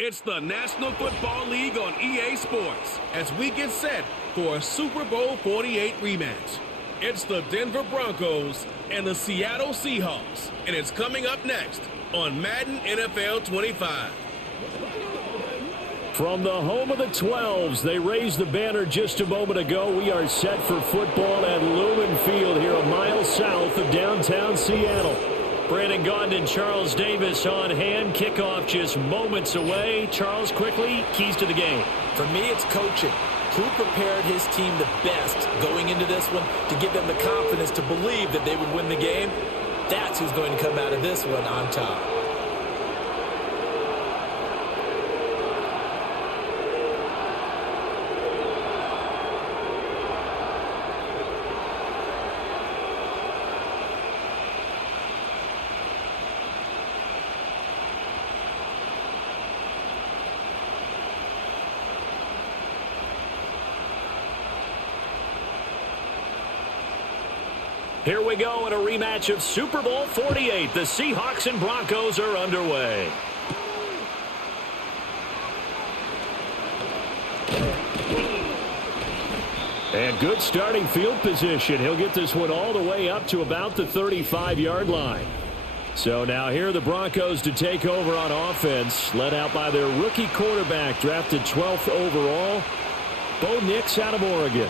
It's the National Football League on EA Sports as we get set for a Super Bowl 48 rematch. It's the Denver Broncos and the Seattle Seahawks, and it's coming up next on Madden NFL 25. From the home of the 12s, they raised the banner just a moment ago. We are set for football at Lumen Field here a mile south of downtown Seattle. Brandon Gaudin and Charles Davis on hand. Kickoff just moments away. Charles, quickly, keys to the game. For me, it's coaching. Who prepared his team the best going into this one to give them the confidence to believe that they would win the game? That's who's going to come out of this one on top. Here we go in a rematch of Super Bowl 48. The Seahawks and Broncos are underway. And good starting field position. He'll get this one all the way up to about the 35-yard line. So now here are the Broncos to take over on offense, led out by their rookie quarterback, drafted 12th overall, Bo Nix out of Oregon.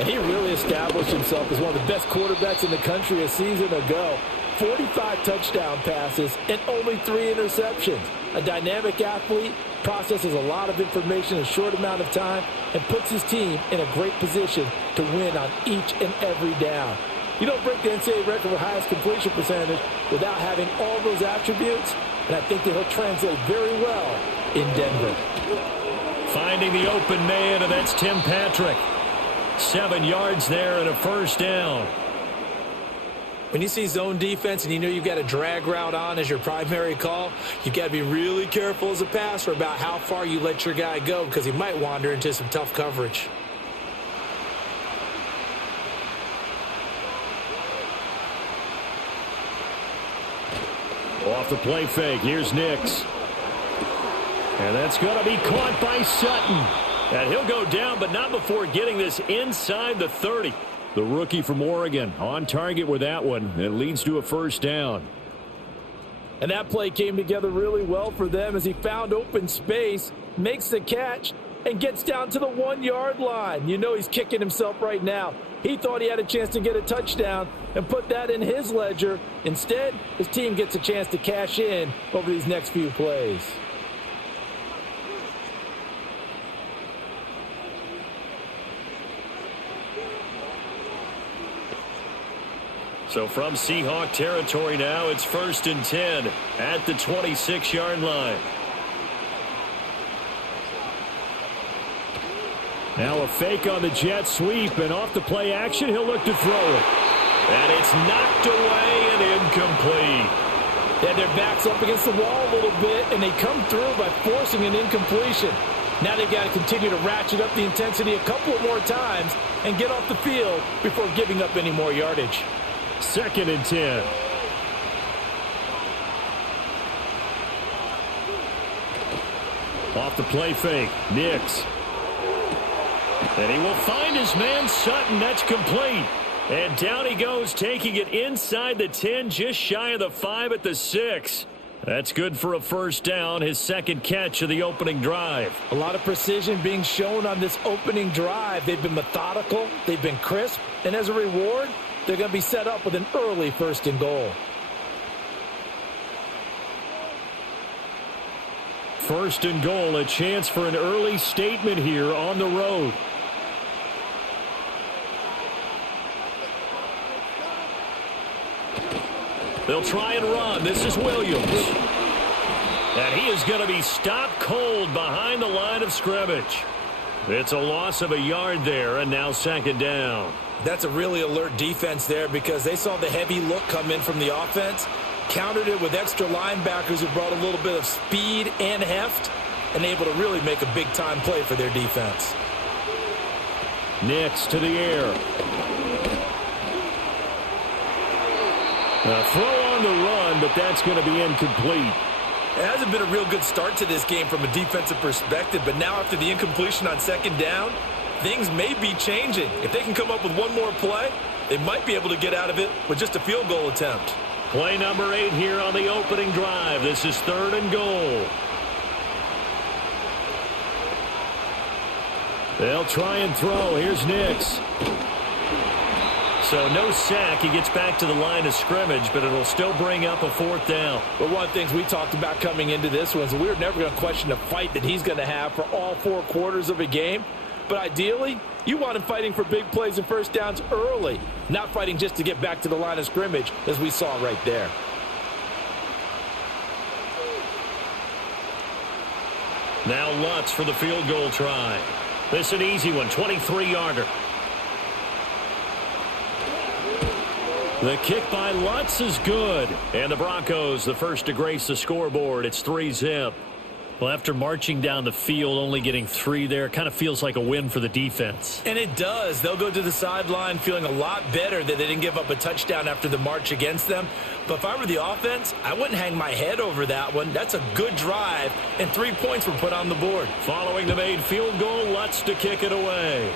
And he really established himself as one of the best quarterbacks in the country a season ago. 45 touchdown passes and only 3 interceptions. A dynamic athlete, processes a lot of information in a short amount of time, and puts his team in a great position to win on each and every down. You don't break the NCAA record for highest completion percentage without having all those attributes, and I think that he'll translate very well in Denver. Finding the open man, and that's Tim Patrick. 7 yards there and a first down. When you see zone defense and you know you've got a drag route on as your primary call, you've got to be really careful as a passer about how far you let your guy go because he might wander into some tough coverage. Off the play fake, here's Nix. And that's going to be caught by Sutton. And he'll go down, but not before getting this inside the 30. The rookie from Oregon on target with that one. It leads to a first down. And that play came together really well for them as he found open space, makes the catch, and gets down to the 1-yard line. You know he's kicking himself right now. He thought he had a chance to get a touchdown and put that in his ledger. Instead, his team gets a chance to cash in over these next few plays. So from Seahawk territory now, it's 1st and 10 at the 26-yard line. Now a fake on the jet sweep, and off the play action, he'll look to throw it. And it's knocked away and incomplete. They had their backs up against the wall a little bit, and they come through by forcing an incompletion. Now they've got to continue to ratchet up the intensity a couple of more times and get off the field before giving up any more yardage. 2nd and 10. Off the play fake, Nix. And he will find his man Sutton. That's complete. And down he goes, taking it inside the 10, just shy of the 5 at the 6. That's good for a first down, his second catch of the opening drive. A lot of precision being shown on this opening drive. They've been methodical, they've been crisp, and as a reward, they're going to be set up with an early 1st and goal. 1st and goal, a chance for an early statement here on the road. They'll try and run. This is Williams. And he is going to be stopped cold behind the line of scrimmage. It's a loss of a yard there, and now 2nd down. That's a really alert defense there because they saw the heavy look come in from the offense, countered it with extra linebackers who brought a little bit of speed and heft, and able to really make a big-time play for their defense. Next to the air. A throw on the run, but that's going to be incomplete. It hasn't been a real good start to this game from a defensive perspective, but now after the incompletion on second down, things may be changing. If they can come up with one more play, they might be able to get out of it with just a field goal attempt. Play number 8 here on the opening drive. This is 3rd and goal. They'll try and throw. Here's Nix. So no sack. He gets back to the line of scrimmage, but it'll still bring up a 4th down. But one of the things we talked about coming into this one is we were never going to question the fight that he's going to have for all 4 quarters of a game. But ideally, you want him fighting for big plays and first downs early, not fighting just to get back to the line of scrimmage, as we saw right there. Now Lutz for the field goal try. This is an easy one, 23-yarder. The kick by Lutz is good. And the Broncos, the first to grace the scoreboard. It's 3-zip. Well, after marching down the field, only getting 3 there, kind of feels like a win for the defense. And it does. They'll go to the sideline feeling a lot better that they didn't give up a touchdown after the march against them. But if I were the offense, I wouldn't hang my head over that one. That's a good drive, and 3 points were put on the board. Following the made field goal, Lutz to kick it away.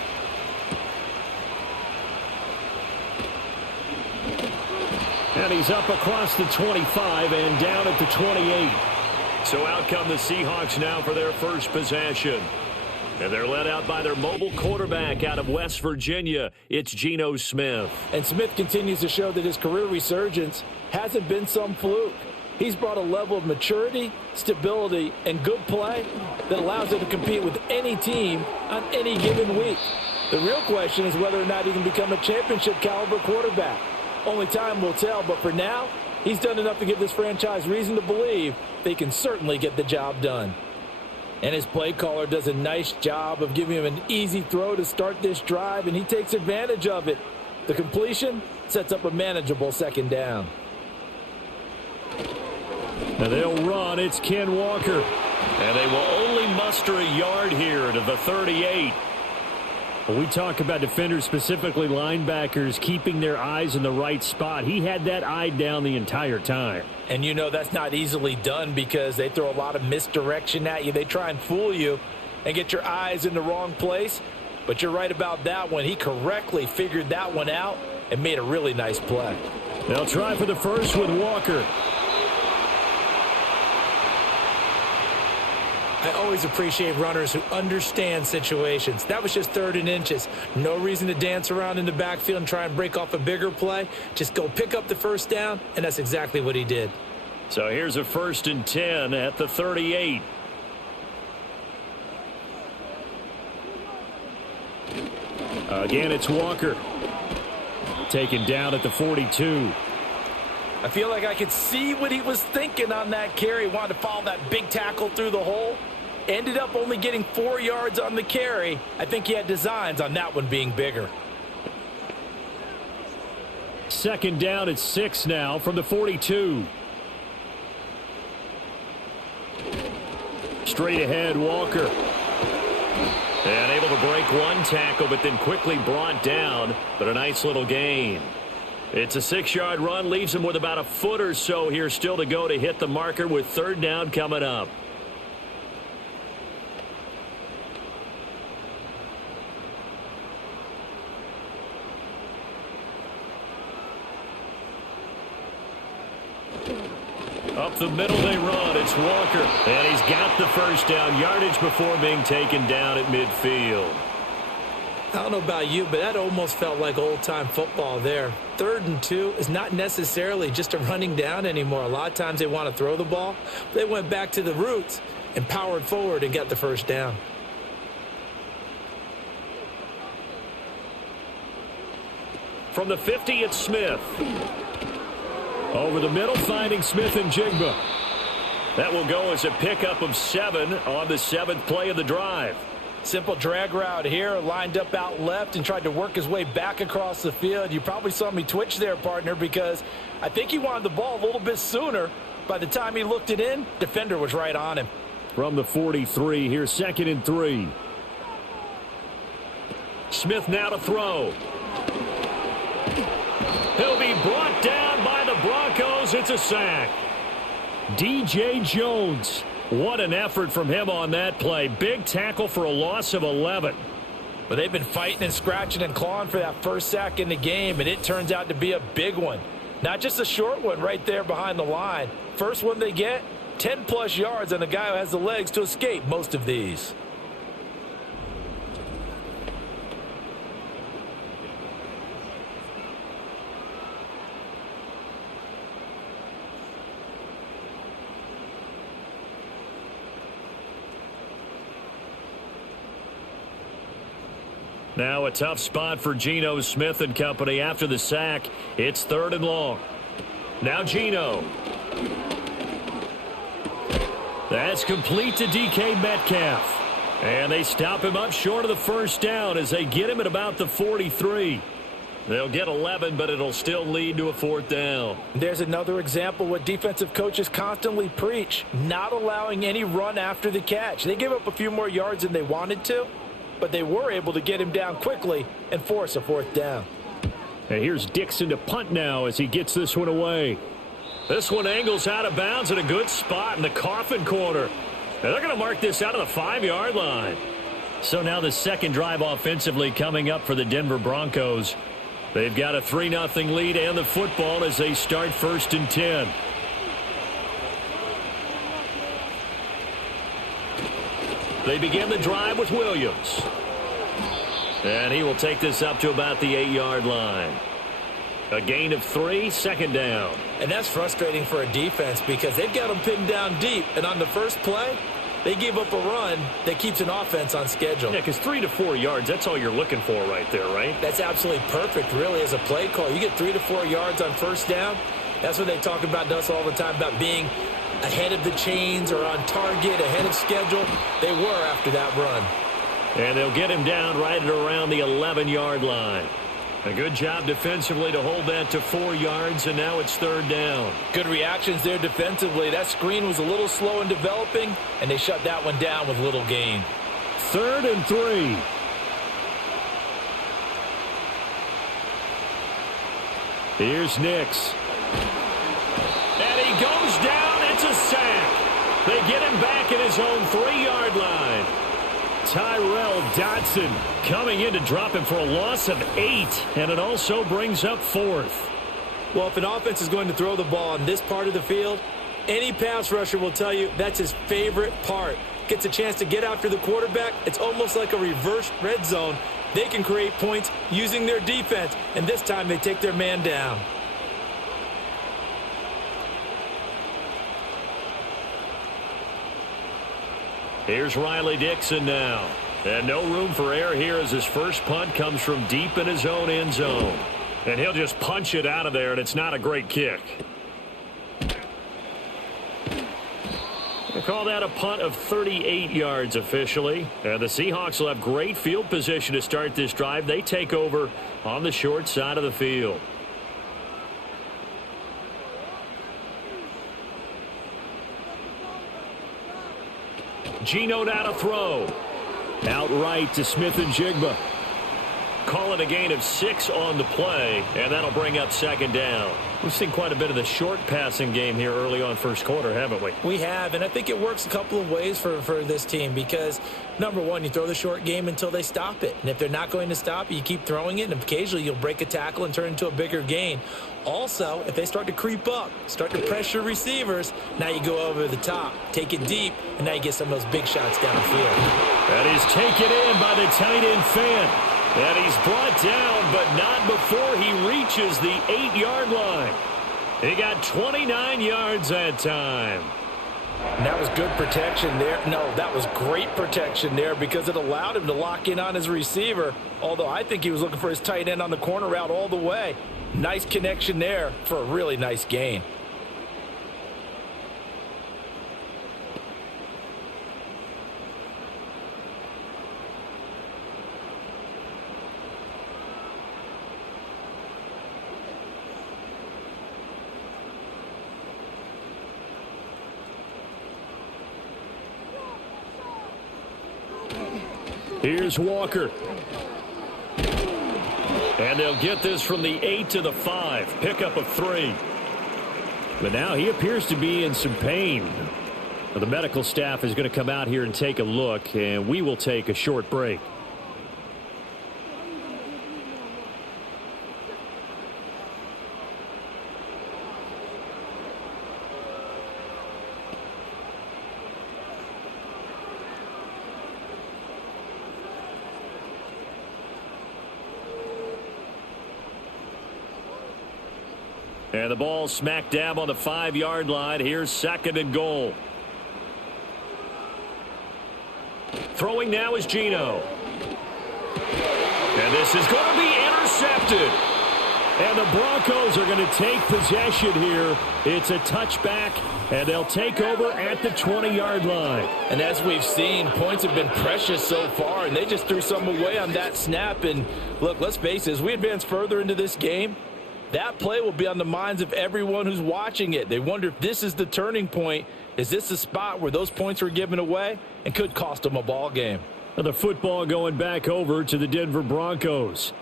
And he's up across the 25 and down at the 28. So out come the Seahawks now for their first possession. And they're led out by their mobile quarterback out of West Virginia. It's Geno Smith. And Smith continues to show that his career resurgence hasn't been some fluke. He's brought a level of maturity, stability, and good play that allows him to compete with any team on any given week. The real question is whether or not he can become a championship caliber quarterback. Only time will tell, but for now, he's done enough to give this franchise reason to believe they can certainly get the job done. And his play caller does a nice job of giving him an easy throw to start this drive, and he takes advantage of it. The completion sets up a manageable second down. Now they'll run. It's Ken Walker. And they will only muster a yard here to the 38. When we talk about defenders, specifically linebackers, keeping their eyes in the right spot, he had that eye down the entire time. And you know that's not easily done because they throw a lot of misdirection at you. They try and fool you and get your eyes in the wrong place. But you're right about that one. He correctly figured that one out and made a really nice play. They'll try for the first with Walker. I always appreciate runners who understand situations. That was just 3rd and inches. No reason to dance around in the backfield and try and break off a bigger play. Just go pick up the first down, and that's exactly what he did. So here's a 1st and 10 at the 38. Again, it's Walker. Taken down at the 42. I feel like I could see what he was thinking on that carry. Wanted to follow that big tackle through the hole. Ended up only getting 4 yards on the carry. I think he had designs on that one being bigger. Second down at 6 now from the 42. Straight ahead, Walker. And able to break one tackle, but then quickly brought down. But a nice little gain. It's a 6-yard run, leaves him with about a foot or so here still to go to hit the marker with 3rd down coming up. Up the middle they run. It's Walker. And he's got the first down yardage before being taken down at midfield. I don't know about you, but that almost felt like old-time football there. 3rd and 2 is not necessarily just a running down anymore. A lot of times they want to throw the ball. They went back to the roots and powered forward and got the first down. From the 50, it's Smith. Over the middle, finding Smith and Jigba. That will go as a pickup of 7 on the 7th play of the drive. Simple drag route here, lined up out left and tried to work his way back across the field. You probably saw me twitch there, partner, because I think he wanted the ball a little bit sooner. By the time he looked it in, defender was right on him. from the 43. Here's 2nd and 3. Smith now to throw. He'll be brought down by the Broncos. It's a sack. DJ Jones. What an effort from him on that play. Big tackle for a loss of 11. But they've been fighting and scratching and clawing for that first sack in the game, and it turns out to be a big one. Not just a short one right there behind the line. First one they get, 10-plus yards on a guy who has the legs to escape most of these. Now a tough spot for Geno Smith and company after the sack. It's 3rd and long. Now Geno. That's complete to DK Metcalf. And they stop him up short of the first down as they get him at about the 43. They'll get 11, but it'll still lead to a 4th down. There's another example what defensive coaches constantly preach, not allowing any run after the catch. They gave up a few more yards than they wanted to, but they were able to get him down quickly and force a 4th down. And here's Dixon to punt now as he gets this one away. This one angles out of bounds at a good spot in the coffin corner. Now they're going to mark this out of the 5-yard line. So now the second drive offensively coming up for the Denver Broncos. They've got a 3-0 lead and the football as they start 1st and 10. They begin the drive with Williams. And he will take this up to about the 8-yard line. A gain of 3, 2nd down. And that's frustrating for a defense because they've got them pinned down deep. And on the first play, they gave up a run that keeps an offense on schedule. Yeah, because 3 to 4 yards, that's all you're looking for right there, right? That's absolutely perfect, really, as a play call. You get 3 to 4 yards on first down. That's what they talk about to us all the time, about being ahead of the chains or on target, ahead of schedule. They were after that run. And they'll get him down right at around the 11-yard line. A good job defensively to hold that to 4 yards, and now it's 3rd down. Good reactions there defensively. That screen was a little slow in developing, and they shut that one down with little gain. 3rd and 3. Here's Nix. And he goes down. It's a sack. They get him back at his own 3-yard line. Tyrell Dodson coming in to drop him for a loss of 8, and it also brings up 4th. Well, if an offense is going to throw the ball on this part of the field, any pass rusher will tell you that's his favorite part. Gets a chance to get after the quarterback. It's almost like a reverse red zone. They can create points using their defense, and this time they take their man down. Here's Riley Dixon now. And no room for error here as his first punt comes from deep in his own end zone. And he'll just punch it out of there, and it's not a great kick. They call that a punt of 38 yards officially. And the Seahawks will have great field position to start this drive. They take over on the short side of the field. Geno now to throw. Outright to Smith and Jigba. Call it a gain of 6 on the play, and that'll bring up 2nd down. We've seen quite a bit of the short passing game here early on first quarter, haven't we? We have, and I think it works a couple of ways for this team because, number one, you throw the short game until they stop it. And if they're not going to stop it, you keep throwing it, and occasionally you'll break a tackle and turn into a bigger gain. Also, if they start to creep up, start to pressure receivers, now you go over the top, take it deep, and now you get some of those big shots downfield. That is taken in by the tight end Fant. And he's brought down, but not before he reaches the 8-yard line. He got 29 yards that time. And that was good protection there. No, that was great protection there because it allowed him to lock in on his receiver, although I think he was looking for his tight end on the corner route all the way. Nice connection there for a really nice gain. Here's Walker. And they'll get this from the 8 to the 5. Pickup of 3. But now he appears to be in some pain. The medical staff is going to come out here and take a look, and we will take a short break. And the ball smack dab on the 5-yard line. Here's 2nd and goal. Throwing now is Geno. And this is going to be intercepted. And the Broncos are going to take possession here. It's a touchback, and they'll take over at the 20-yard line. And as we've seen, points have been precious so far, and they just threw some away on that snap. And look, let's face it, as we advance further into this game, that play will be on the minds of everyone who's watching it. They wonder if this is the turning point. Is this the spot where those points were given away and could cost them a ball game? The football going back over to the Denver Broncos.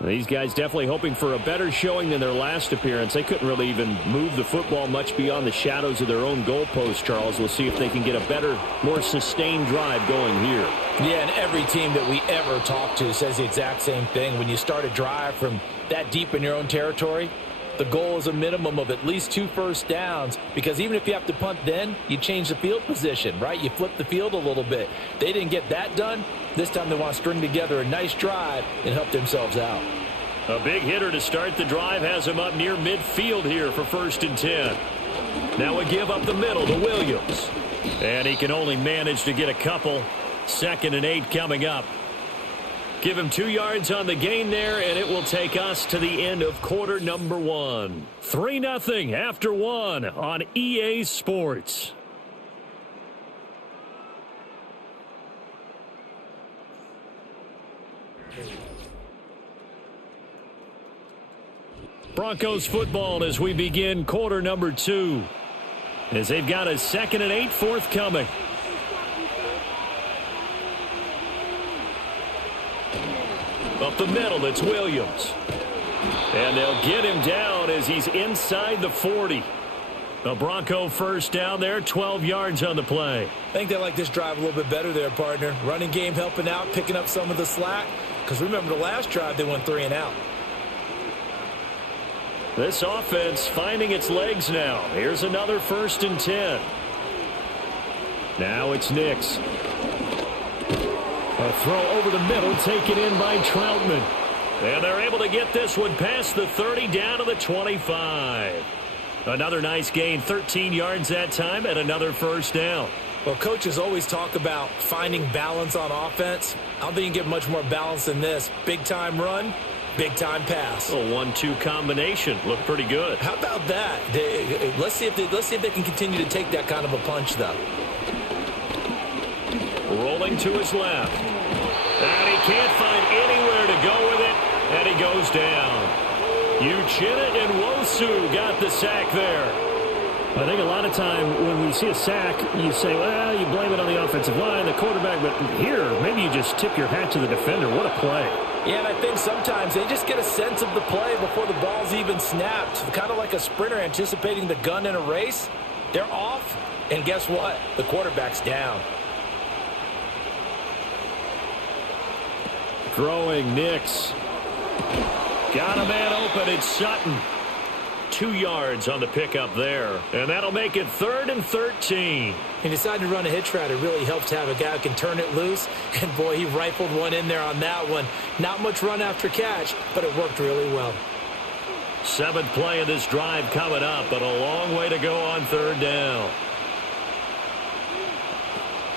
These guys definitely hoping for a better showing than their last appearance. They couldn't really even move the football much beyond the shadows of their own goalpost, Charles. We'll see if they can get a better, more sustained drive going here. Yeah, and every team that we ever talk to says the exact same thing. When you start a drive from that deep in your own territory, the goal is a minimum of at least 2 first downs, because even if you have to punt then, you change the field position, right? You flip the field a little bit. They didn't get that done. This time they want to string together a nice drive and help themselves out. A big hitter to start the drive has him up near midfield here for 1st and 10. Now a give up the middle to Williams. And he can only manage to get a couple. 2nd and 8 coming up. Give him 2 yards on the gain there, and it will take us to the end of quarter number 1. 3-0 after 1 on EA Sports. Broncos football as we begin quarter number 2. As they've got a 2nd and 8 forthcoming. Up the middle, it's Williams. And they'll get him down as he's inside the 40. The Bronco first down there, 12 yards on the play. I think they like this drive a little bit better there, partner. Running game helping out, picking up some of the slack. Because remember the last drive, they went 3 and out. This offense finding its legs now. Here's another 1st and 10. Now it's Nix. A throw over the middle, taken in by Troutman. And they're able to get this one past the 30 down to the 25. Another nice gain, 13 yards that time, and another 1st down. Well, coaches always talk about finding balance on offense. I don't think you can get much more balance than this. Big-time run, big-time pass. A 1-2 combination. Looked pretty good. How about that? Let's see if they can continue to take that kind of a punch, though. Rolling to his left. And he can't find anywhere to go with it. And he goes down. Uchenna and Wosu got the sack there. I think a lot of time when we see a sack, you say, well, you blame it on the offensive line, the quarterback. But here, maybe you just tip your hat to the defender. What a play. Yeah, and I think sometimes they just get a sense of the play before the ball's even snapped. Kind of like a sprinter anticipating the gun in a race. They're off, and guess what? The quarterback's down. Throwing Nix. Got a man open. It's Sutton. 2 yards on the pickup there. And that'll make it 3rd and 13. He decided to run a hitch route. It really helps to have a guy who can turn it loose. And, boy, he rifled one in there on that one. Not much run after catch, but it worked really well. 7th play of this drive coming up, but a long way to go on 3rd down.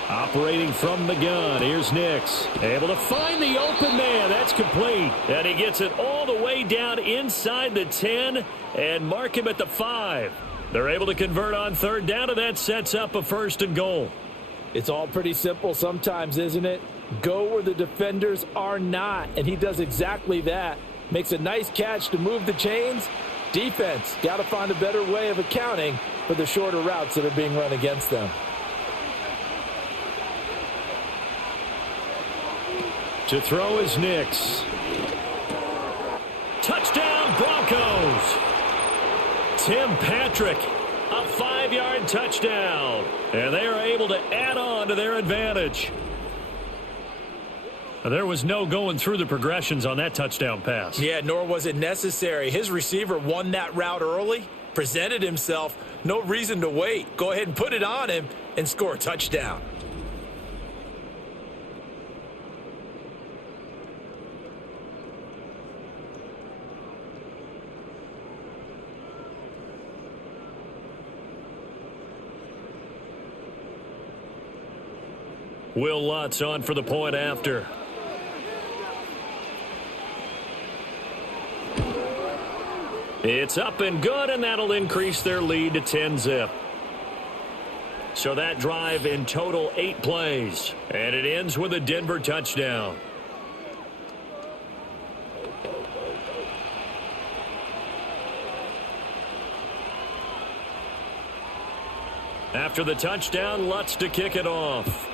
Operating from the gun, here's Nix. Able to find the open man. That's complete. And he gets it all the way down inside the 10 and mark him at the 5. They're able to convert on 3rd down, and that sets up a 1st and goal. It's all pretty simple sometimes, isn't it? Go where the defenders are not, and he does exactly that. Makes a nice catch to move the chains. Defense, got to find a better way of accounting for the shorter routes that are being run against them. To throw is Nix. Touchdown, Broncos. Tim Patrick, a 5-yard touchdown. And they are able to add on to their advantage. There was no going through the progressions on that touchdown pass. Yeah, nor was it necessary. His receiver won that route early, presented himself. No reason to wait. Go ahead and put it on him and score a touchdown. Will Lutz on for the point after. It's up and good, and that'll increase their lead to 10-zip. So that drive in total 8 plays, and it ends with a Denver touchdown. After the touchdown, Lutz to kick it off.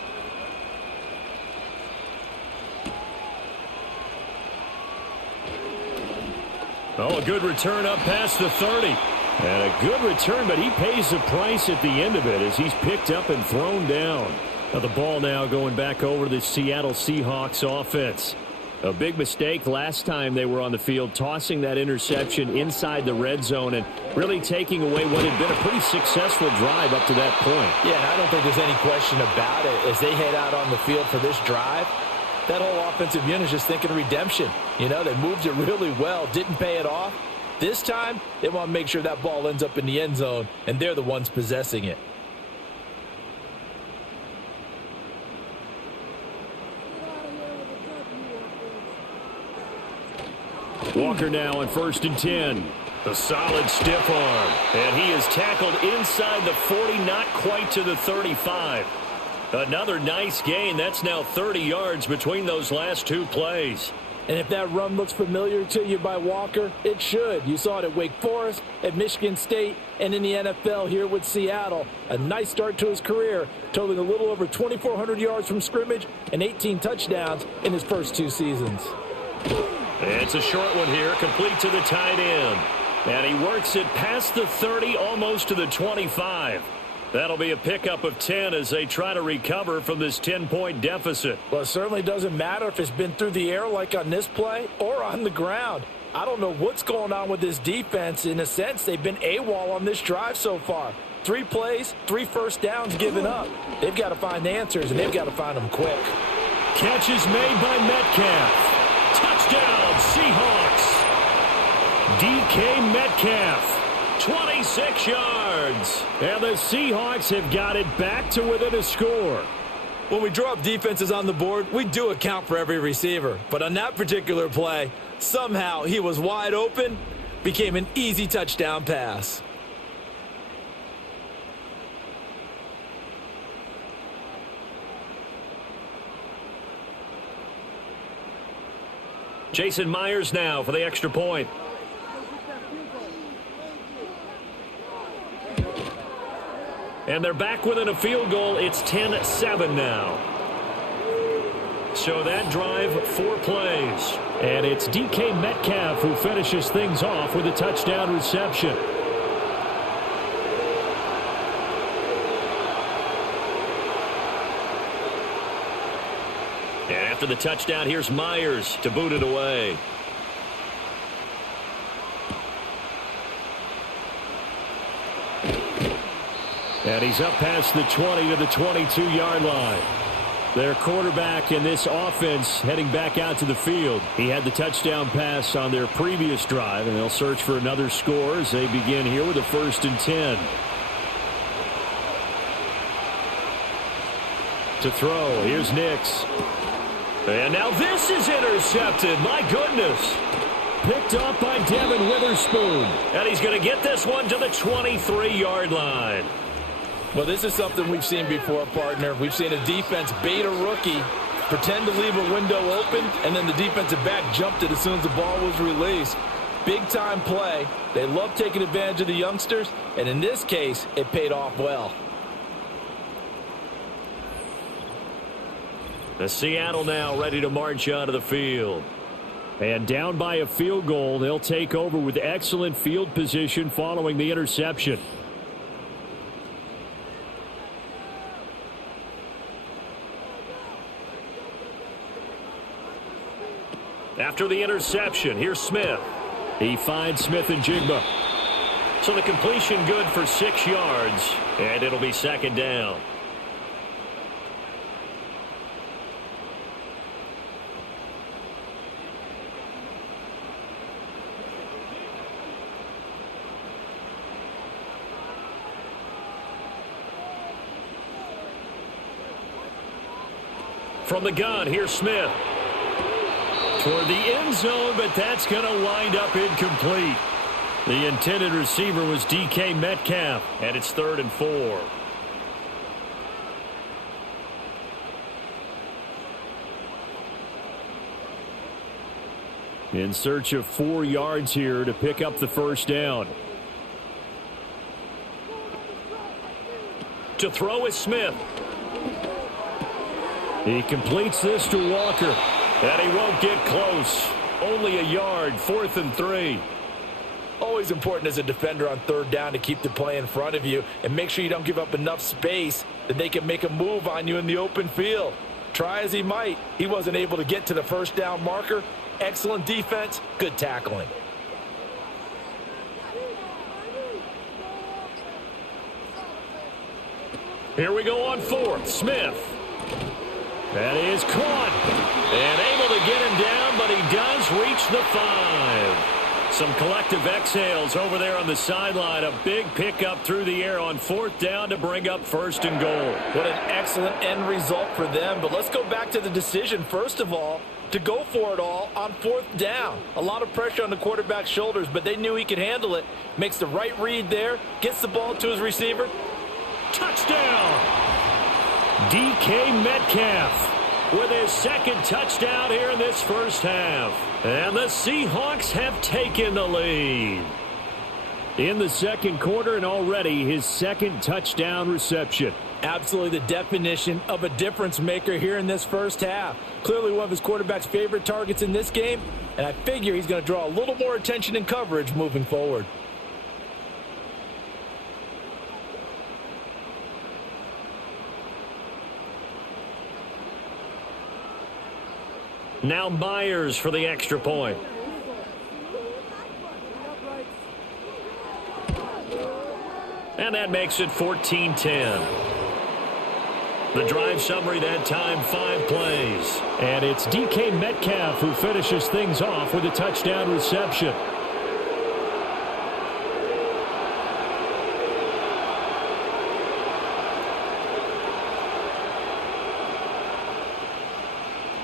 Oh, a good return up past the 30. And a good return, but he pays the price at the end of it as he's picked up and thrown down. Now the ball now going back over to the Seattle Seahawks offense. A big mistake last time they were on the field, tossing that interception inside the red zone and really taking away what had been a pretty successful drive up to that point. Yeah, and I don't think there's any question about it. As they head out on the field for this drive, that whole offensive unit is just thinking redemption. You know, they moved it really well, didn't pay it off. This time, they want to make sure that ball ends up in the end zone, and they're the ones possessing it. Walker now on 1st and 10. The solid stiff arm. And he is tackled inside the 40, not quite to the 35. Another nice gain. That's now 30 yards between those last 2 plays. And if that run looks familiar to you by Walker, it should. You saw it at Wake Forest, at Michigan State, and in the NFL here with Seattle. A nice start to his career, totaling a little over 2,400 yards from scrimmage and 18 touchdowns in his first 2 seasons. It's a short one here, complete to the tight end. And he works it past the 30, almost to the 25. That'll be a pickup of 10 as they try to recover from this 10-point deficit. Well, it certainly doesn't matter if it's been through the air like on this play or on the ground. I don't know what's going on with this defense. In a sense, they've been AWOL on this drive so far. 3 plays, 3 first downs given up. They've got to find answers, and they've got to find them quick. Catch is made by Metcalf. Touchdown, Seahawks. DK Metcalf. 26 yards. And the Seahawks have got it back to within a score. When we draw up defenses on the board, we do account for every receiver. But on that particular play, somehow he was wide open, became an easy touchdown pass. Jason Myers now for the extra point. And they're back within a field goal. It's 10-7 now. So that drive, 4 plays. And it's DK Metcalf who finishes things off with a touchdown reception. And after the touchdown, here's Myers to boot it away. And he's up past the 20 to the 22-yard line. Their quarterback in this offense heading back out to the field. He had the touchdown pass on their previous drive, and they'll search for another score as they begin here with a 1st and 10. To throw, here's Nix. And now this is intercepted. My goodness. Picked off by Devin Witherspoon. And he's going to get this one to the 23-yard line. Well, this is something we've seen before, partner. We've seen a defense bait a rookie, pretend to leave a window open, and then the defensive back jumped it as soon as the ball was released. Big-time play. They love taking advantage of the youngsters, and in this case, it paid off well. The Seattle now ready to march onto the field. And down by a field goal, they'll take over with excellent field position following the interception. After the interception, here's Smith. He finds Smith and Jigba. So the completion good for 6 yards, and it'll be second down. From the gun, here's Smith. Toward the end zone, but that's going to wind up incomplete. The intended receiver was DK Metcalf, and it's 3rd and 4. In search of 4 yards here to pick up the first down. To throw is Smith. He completes this to Walker. And he won't get close. Only a yard, 4th and 3. Always important as a defender on 3rd down to keep the play in front of you and make sure you don't give up enough space that they can make a move on you in the open field. Try as he might, he wasn't able to get to the first down marker. Excellent defense, good tackling. Here we go on 4th. Smith. That is caught. And able to get him down, but he does reach the 5. Some collective exhales over there on the sideline. A big pickup through the air on 4th down to bring up 1st and goal. What an excellent end result for them. But let's go back to the decision, first of all, to go for it all on 4th down. A lot of pressure on the quarterback's shoulders, but they knew he could handle it. Makes the right read there, gets the ball to his receiver. Touchdown! DK Metcalf with his 2nd touchdown here in this first half. And the Seahawks have taken the lead. In the 2nd quarter, and already his 2nd touchdown reception. Absolutely the definition of a difference maker here in this first half. Clearly one of his quarterback's favorite targets in this game, and I figure he's going to draw a little more attention and coverage moving forward. Now Myers for the extra point. And that makes it 14-10. The drive summary that time, 5 plays. And it's DK Metcalf who finishes things off with a touchdown reception.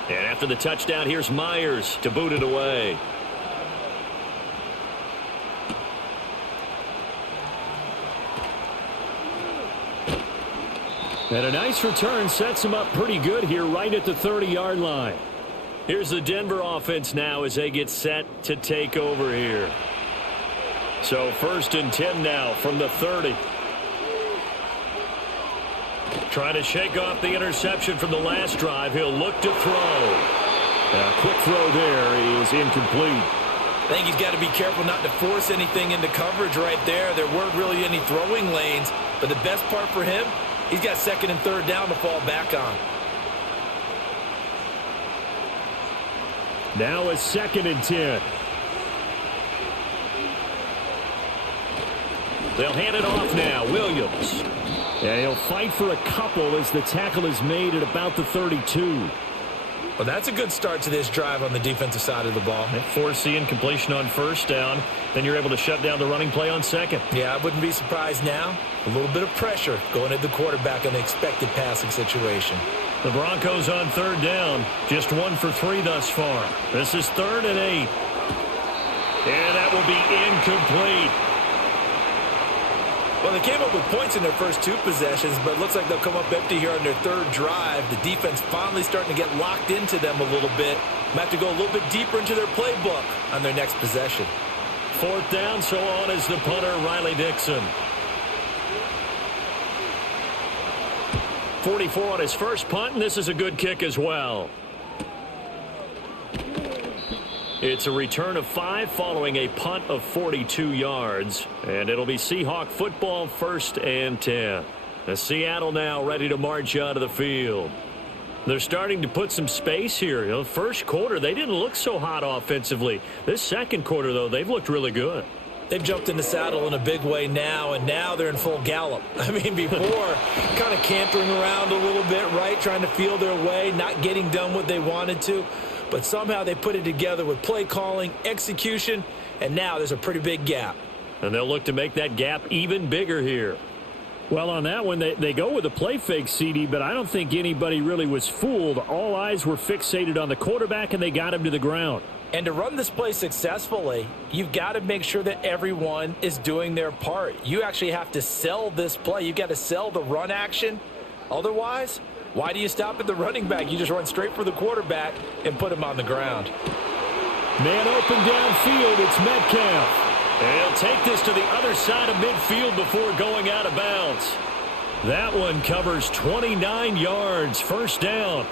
And after the touchdown, here's Myers to boot it away. And a nice return sets him up pretty good here right at the 30-yard line. Here's the Denver offense now as they get set to take over here. So 1st and 10 now from the 30. Trying to shake off the interception from the last drive. He'll look to throw. A quick throw there is incomplete. I think he's got to be careful not to force anything into coverage right there. There weren't really any throwing lanes, but the best part for him, he's got 2nd and 3rd down to fall back on. Now a 2nd and 10. They'll hand it off now. Williams. And he'll fight for a couple as the tackle is made at about the 32. Well, that's a good start to this drive on the defensive side of the ball. Force the incompletion on 1st down. Then you're able to shut down the running play on 2nd. Yeah, I wouldn't be surprised now. A little bit of pressure going at the quarterback on the expected passing situation. The Broncos on 3rd down. Just 1 for 3 thus far. This is 3rd and 8. And that will be incomplete. Well, they came up with points in their first 2 possessions, but it looks like they'll come up empty here on their 3rd drive. The defense finally starting to get locked into them a little bit. Might have to go a little bit deeper into their playbook on their next possession. 4th down, so on is the punter, Riley Dixon. 44 on his first punt, and this is a good kick as well. It's a return of 5 following a punt of 42 yards. And it'll be Seahawk football, 1st and 10. Seattle now ready to march out of the field. They're starting to put some space here. You know, first quarter, they didn't look so hot offensively. This second quarter, though, they've looked really good. They've jumped in the saddle in a big way now, and now they're in full gallop. I mean, before, kind of cantering around a little bit, right, trying to feel their way, not getting done what they wanted to. But somehow they put it together with play calling, execution, and now there's a pretty big gap. And they'll look to make that gap even bigger here. Well, on that one, they go with a play fake, CD, but I don't think anybody really was fooled. All eyes were fixated on the quarterback, and they got him to the ground. And to run this play successfully, you've got to make sure that everyone is doing their part. You actually have to sell this play. You've got to sell the run action. Otherwise, why do you stop at the running back? You just run straight for the quarterback and put him on the ground. Man open downfield, it's Metcalf. And he'll take this to the other side of midfield before going out of bounds. That one covers 29 yards, 1st down.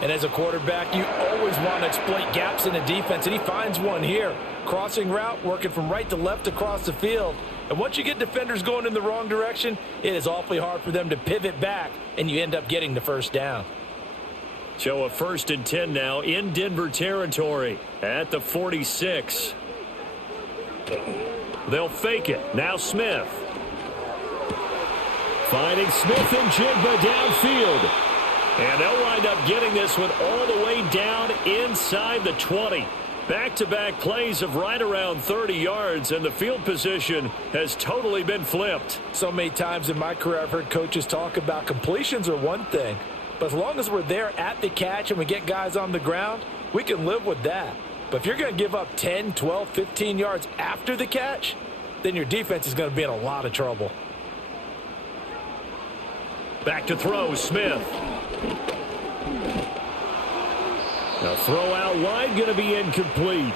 And as a quarterback, you always want to exploit gaps in the defense, and he finds one here. Crossing route, working from right to left across the field. And once you get defenders going in the wrong direction, it is awfully hard for them to pivot back, and you end up getting the 1st down. So a 1st and 10 now in Denver territory at the 46. They'll fake it. Now Smith. Finding Smith and Jigba downfield. And they'll wind up getting this one all the way down inside the 20. Back-to-back plays of right around 30 yards, and the field position has totally been flipped. So many times in my career I've heard coaches talk about completions are one thing, but as long as we're there at the catch and we get guys on the ground, we can live with that. But if you're going to give up 10, 12, 15 yards after the catch, then your defense is going to be in a lot of trouble. Back to throw, Smith. A throw out wide, going to be incomplete.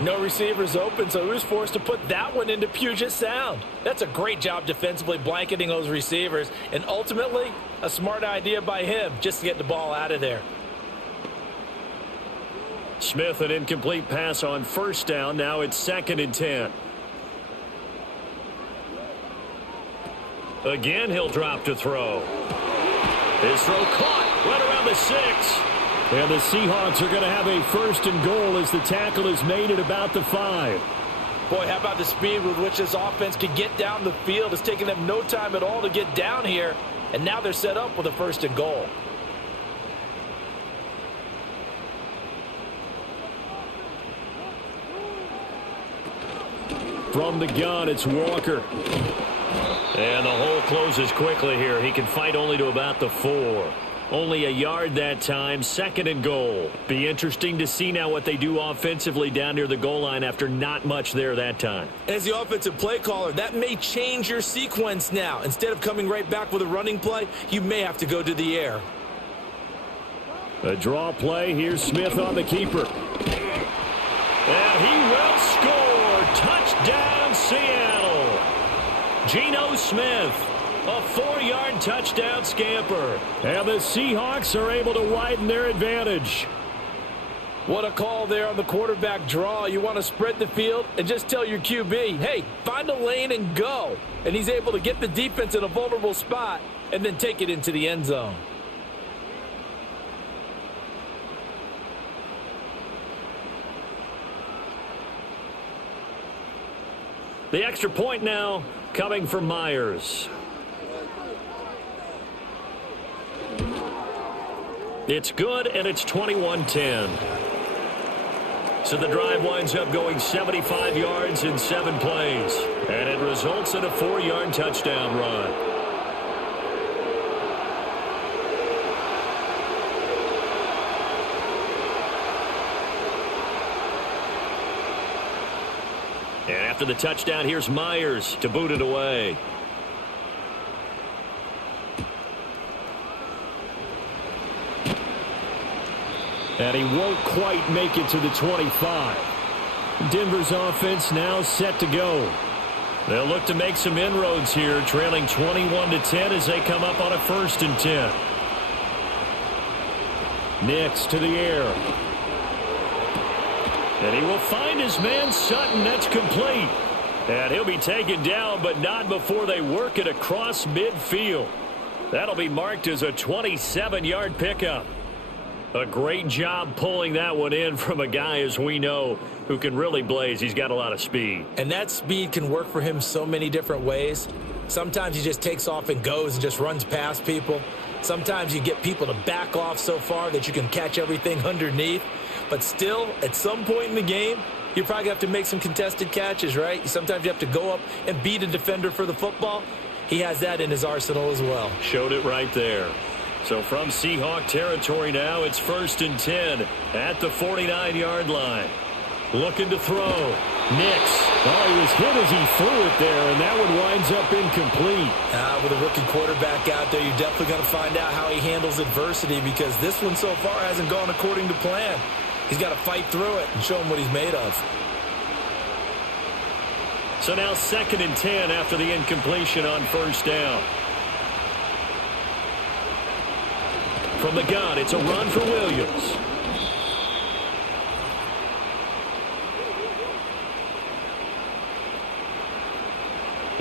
No receivers open, so he was forced to put that one into Puget Sound. That's a great job defensively blanketing those receivers, and ultimately, a smart idea by him just to get the ball out of there. Smith, an incomplete pass on 1st down. Now it's 2nd and 10. Again, he'll drop to throw. His throw caught right around the 6. And the Seahawks are going to have a 1st and goal as the tackle is made at about the 5. Boy, how about the speed with which this offense could get down the field? It's taken them no time at all to get down here, and now they're set up with a 1st and goal. From the gun, it's Walker. And the hole closes quickly here. He can fight only to about the 4. Only a yard that time, 2nd and goal. Be interesting to see now what they do offensively down near the goal line after not much there that time. As the offensive play caller, that may change your sequence now. Instead of coming right back with a running play, you may have to go to the air. A draw play. Here's Smith on the keeper. And he will score. Touchdown, Seattle. Geno Smith, a 4-yard touchdown scamper. And the Seahawks are able to widen their advantage. What a call there on the quarterback draw. You want to spread the field and just tell your QB, hey, find a lane and go. And he's able to get the defense in a vulnerable spot and then take it into the end zone. The extra point now coming from Myers. It's good, and it's 21-10. So the drive winds up going 75 yards in 7 plays. And it results in a 4-yard touchdown run. And after the touchdown, here's Myers to boot it away. And he won't quite make it to the 25. Denver's offense now set to go. They'll look to make some inroads here, trailing 21-10 as they come up on a 1st and 10. Nix to the air. And he will find his man Sutton. That's complete. And he'll be taken down, but not before they work it across midfield. That'll be marked as a 27-yard pickup. A great job pulling that one in from a guy, as we know, who can really blaze. He's got a lot of speed. And that speed can work for him so many different ways. Sometimes he just takes off and goes and just runs past people. Sometimes you get people to back off so far that you can catch everything underneath. But still, at some point in the game, you probably have to make some contested catches, right? Sometimes you have to go up and beat a defender for the football. He has that in his arsenal as well. Showed it right there. So from Seahawk territory now, it's 1st and 10 at the 49-yard line. Looking to throw. Nix. Oh, he was hit as he threw it there, and that one winds up incomplete. With a rookie quarterback out there, you're definitely going to find out how he handles adversity, because this one so far hasn't gone according to plan. He's got to fight through it and show him what he's made of. So now 2nd and 10 after the incompletion on 1st down. From the gun, it's a run for Williams.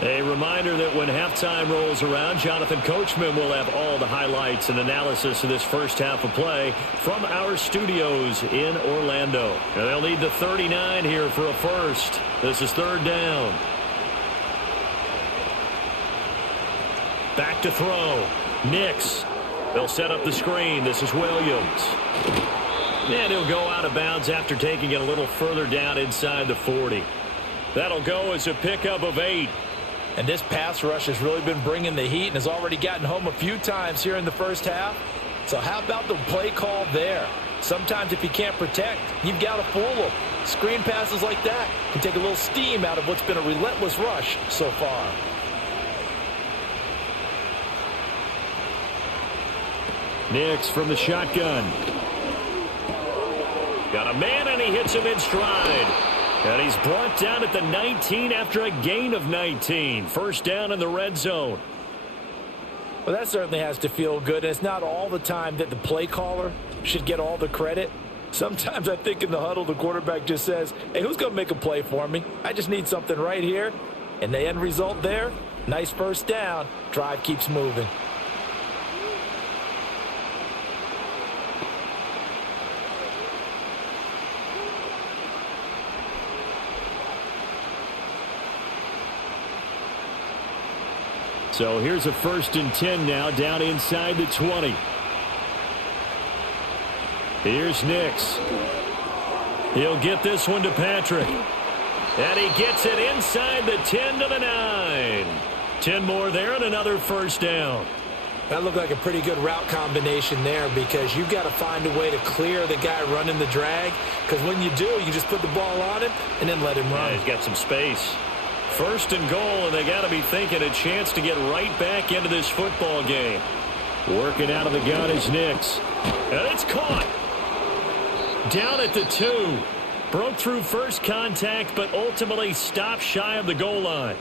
A reminder that when halftime rolls around, Jonathan Coachman will have all the highlights and analysis of this first half of play from our studios in Orlando. And they'll need the 39 here for a first. This is 3rd down. Back to throw. Nix. They'll set up the screen. This is Williams. And he'll go out of bounds after taking it a little further down inside the 40. That'll go as a pickup of 8. And this pass rush has really been bringing the heat and has already gotten home a few times here in the first half. So how about the play call there? Sometimes if you can't protect, you've got to fool them. Screen passes like that can take a little steam out of what's been a relentless rush so far. Nix from the shotgun. Got a man, and he hits him in stride. And he's brought down at the 19 after a gain of 19. 1st down in the red zone. Well, that certainly has to feel good. And it's not all the time that the play caller should get all the credit. Sometimes I think in the huddle, the quarterback just says, hey, who's going to make a play for me? I just need something right here. And the end result there, nice 1st down. Drive keeps moving. So here's a 1st and 10 now down inside the 20. Here's Nix. He'll get this one to Patrick. And he gets it inside the 10 to the 9. 10 more there and another 1st down. That looked like a pretty good route combination there, because you've got to find a way to clear the guy running the drag. Because when you do, you just put the ball on him and then let him run. Yeah, he's got some space. 1st and goal, and they got to be thinking a chance to get right back into this football game. Working out of the gun is Nix. And it's caught. Down at the 2. Broke through first contact, but ultimately stopped shy of the goal line.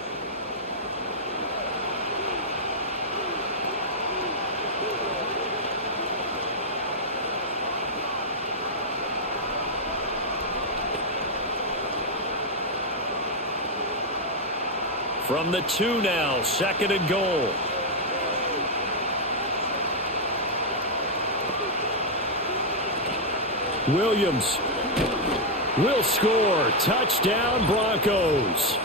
From the 2 now, 2nd and goal. Williams will score. Touchdown, Broncos.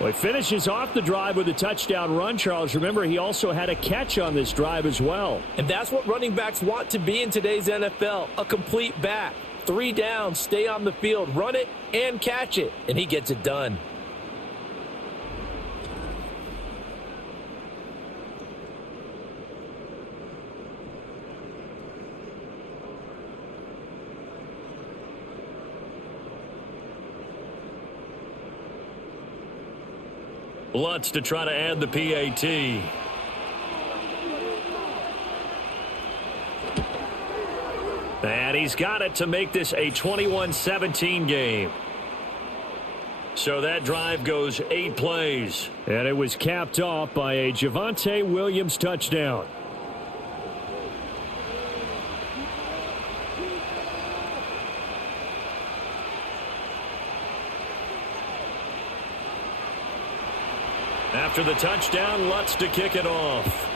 Well, he finishes off the drive with a touchdown run, Charles. Remember, he also had a catch on this drive as well. And that's what running backs want to be in today's NFL, a complete back. 3 downs, stay on the field, run it, and catch it. And he gets it done. Lutz to try to add the PAT. And he's got it to make this a 21-17 game. So that drive goes 8 plays. And it was capped off by a Javonte Williams touchdown. After the touchdown, Lutz to kick it off.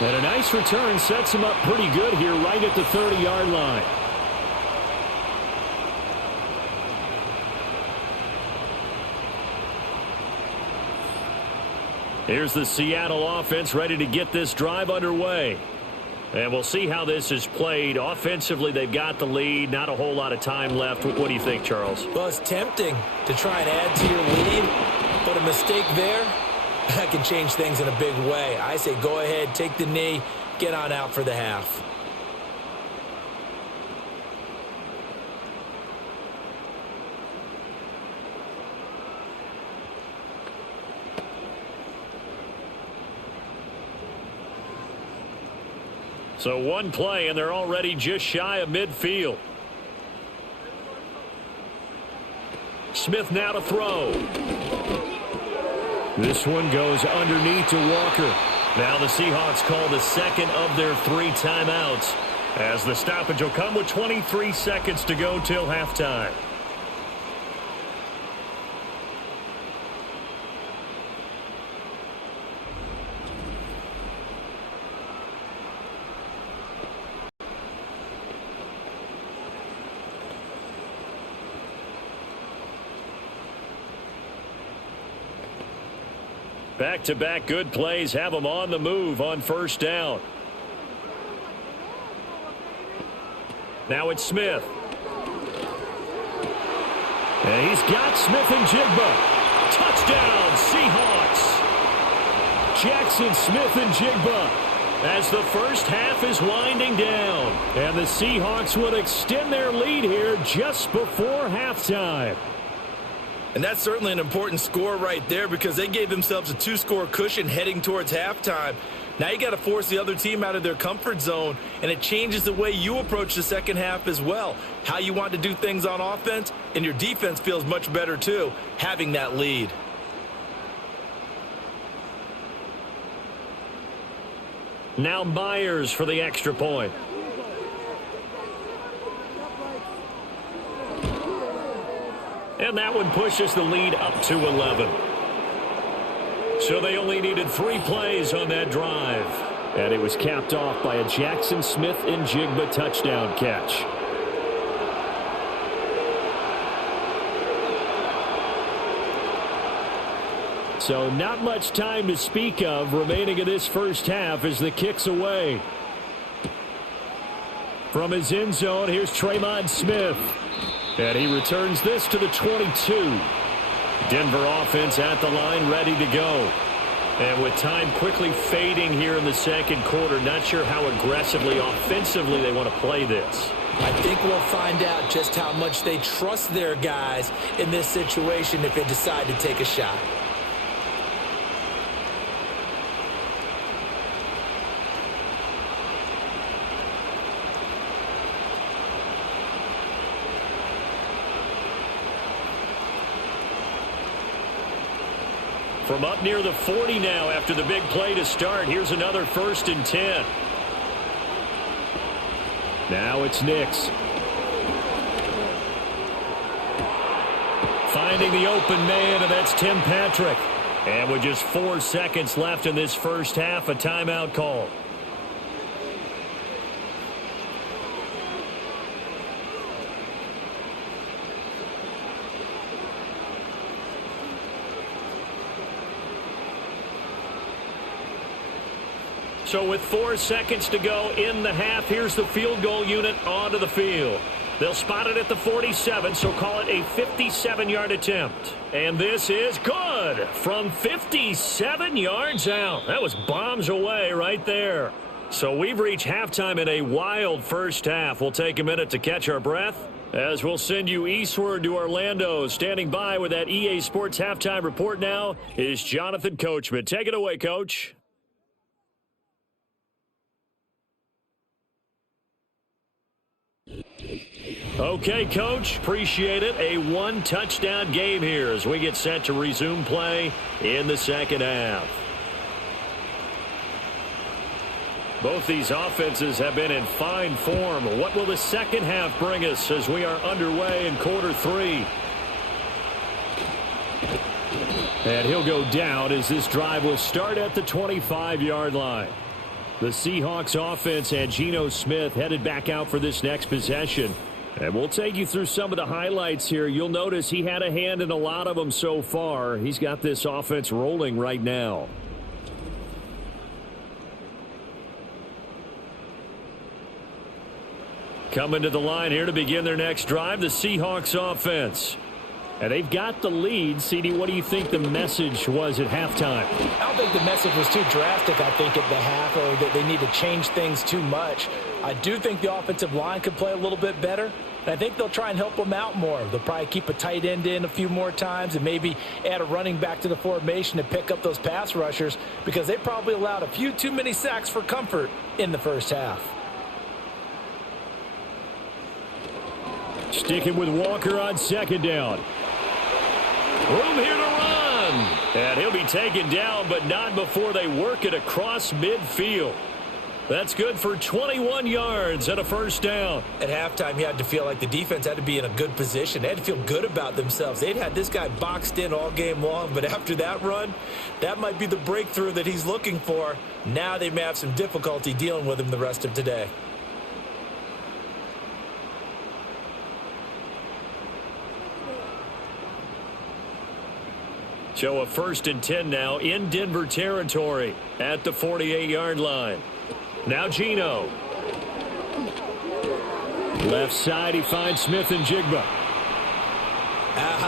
And a nice return sets him up pretty good here right at the 30-yard line. Here's the Seattle offense ready to get this drive underway. And we'll see how this is played. Offensively, they've got the lead. Not a whole lot of time left. What do you think, Charles? Well, it's tempting to try and add to your lead, but a mistake there, that can change things in a big way. I say go ahead, take the knee, get on out for the half. So one play, and they're already just shy of midfield. Smith now to throw. This one goes underneath to Walker. Now the Seahawks call the second of their 3 timeouts, as the stoppage will come with 23 seconds to go till halftime. Back-to-back good plays have them on the move on first down. Now it's Smith. And he's got Smith and Jigba. Touchdown, Seahawks. Jackson Smith and Jigba as the first half is winding down. And the Seahawks will extend their lead here just before halftime. And that's certainly an important score right there because they gave themselves a 2-score cushion heading towards halftime. Now you got to force the other team out of their comfort zone, and it changes the way you approach the second half as well. How you want to do things on offense, and your defense feels much better too, having that lead. Now Myers for the extra point. And that one pushes the lead up to 11. So they only needed 3 plays on that drive. And it was capped off by a Jackson Smith and Jigba touchdown catch. So not much time to speak of remaining in this first half as the kick's away. From his end zone, here's Tremont Smith. And he returns this to the 22. Denver offense at the line, ready to go. And with time quickly fading here in the second quarter, not sure how aggressively, offensively they want to play this. I think we'll find out just how much they trust their guys in this situation if they decide to take a shot. From up near the 40 now after the big play to start. Here's another 1st and 10. Now it's Nix. Finding the open man, and that's Tim Patrick. And with just 4 seconds left in this first half, a timeout call. So with 4 seconds to go in the half, here's the field goal unit onto the field. They'll spot it at the 47, so call it a 57-yard attempt. And this is good from 57 yards out. That was bombs away right there. So we've reached halftime in a wild first half. We'll take a minute to catch our breath as we'll send you eastward to Orlando. Standing by with that EA Sports halftime report now is Jonathan Coachman. Take it away, Coach. Okay, Coach, appreciate it. A one-touchdown game here as we get set to resume play in the second half. Both these offenses have been in fine form. What will the second half bring us as we are underway in quarter three? And he'll go down as this drive will start at the 25-yard line. The Seahawks offense and Geno Smith headed back out for this next possession. And we'll take you through some of the highlights here. You'll notice he had a hand in a lot of them so far. He's got this offense rolling right now. Coming to the line here to begin their next drive, the Seahawks offense. And they've got the lead. CD, what do you think the message was at halftime? I don't think the message was too drastic, I think, at the half, or that they need to change things too much. I do think the offensive line could play a little bit better. And I think they'll try and help them out more. They'll probably keep a tight end in a few more times and maybe add a running back to the formation to pick up those pass rushers because they probably allowed a few too many sacks for comfort in the first half. Sticking with Walker on second down. Room here to run. And he'll be taken down, but not before they work it across midfield. That's good for 21 yards and a first down. At halftime, you had to feel like the defense had to be in a good position. They had to feel good about themselves. They'd had this guy boxed in all game long, but after that run, that might be the breakthrough that he's looking for. Now they may have some difficulty dealing with him the rest of today. So a 1st and 10 now in Denver territory at the 48-yard line. Now Geno. Left side, he finds Smith and Jigba.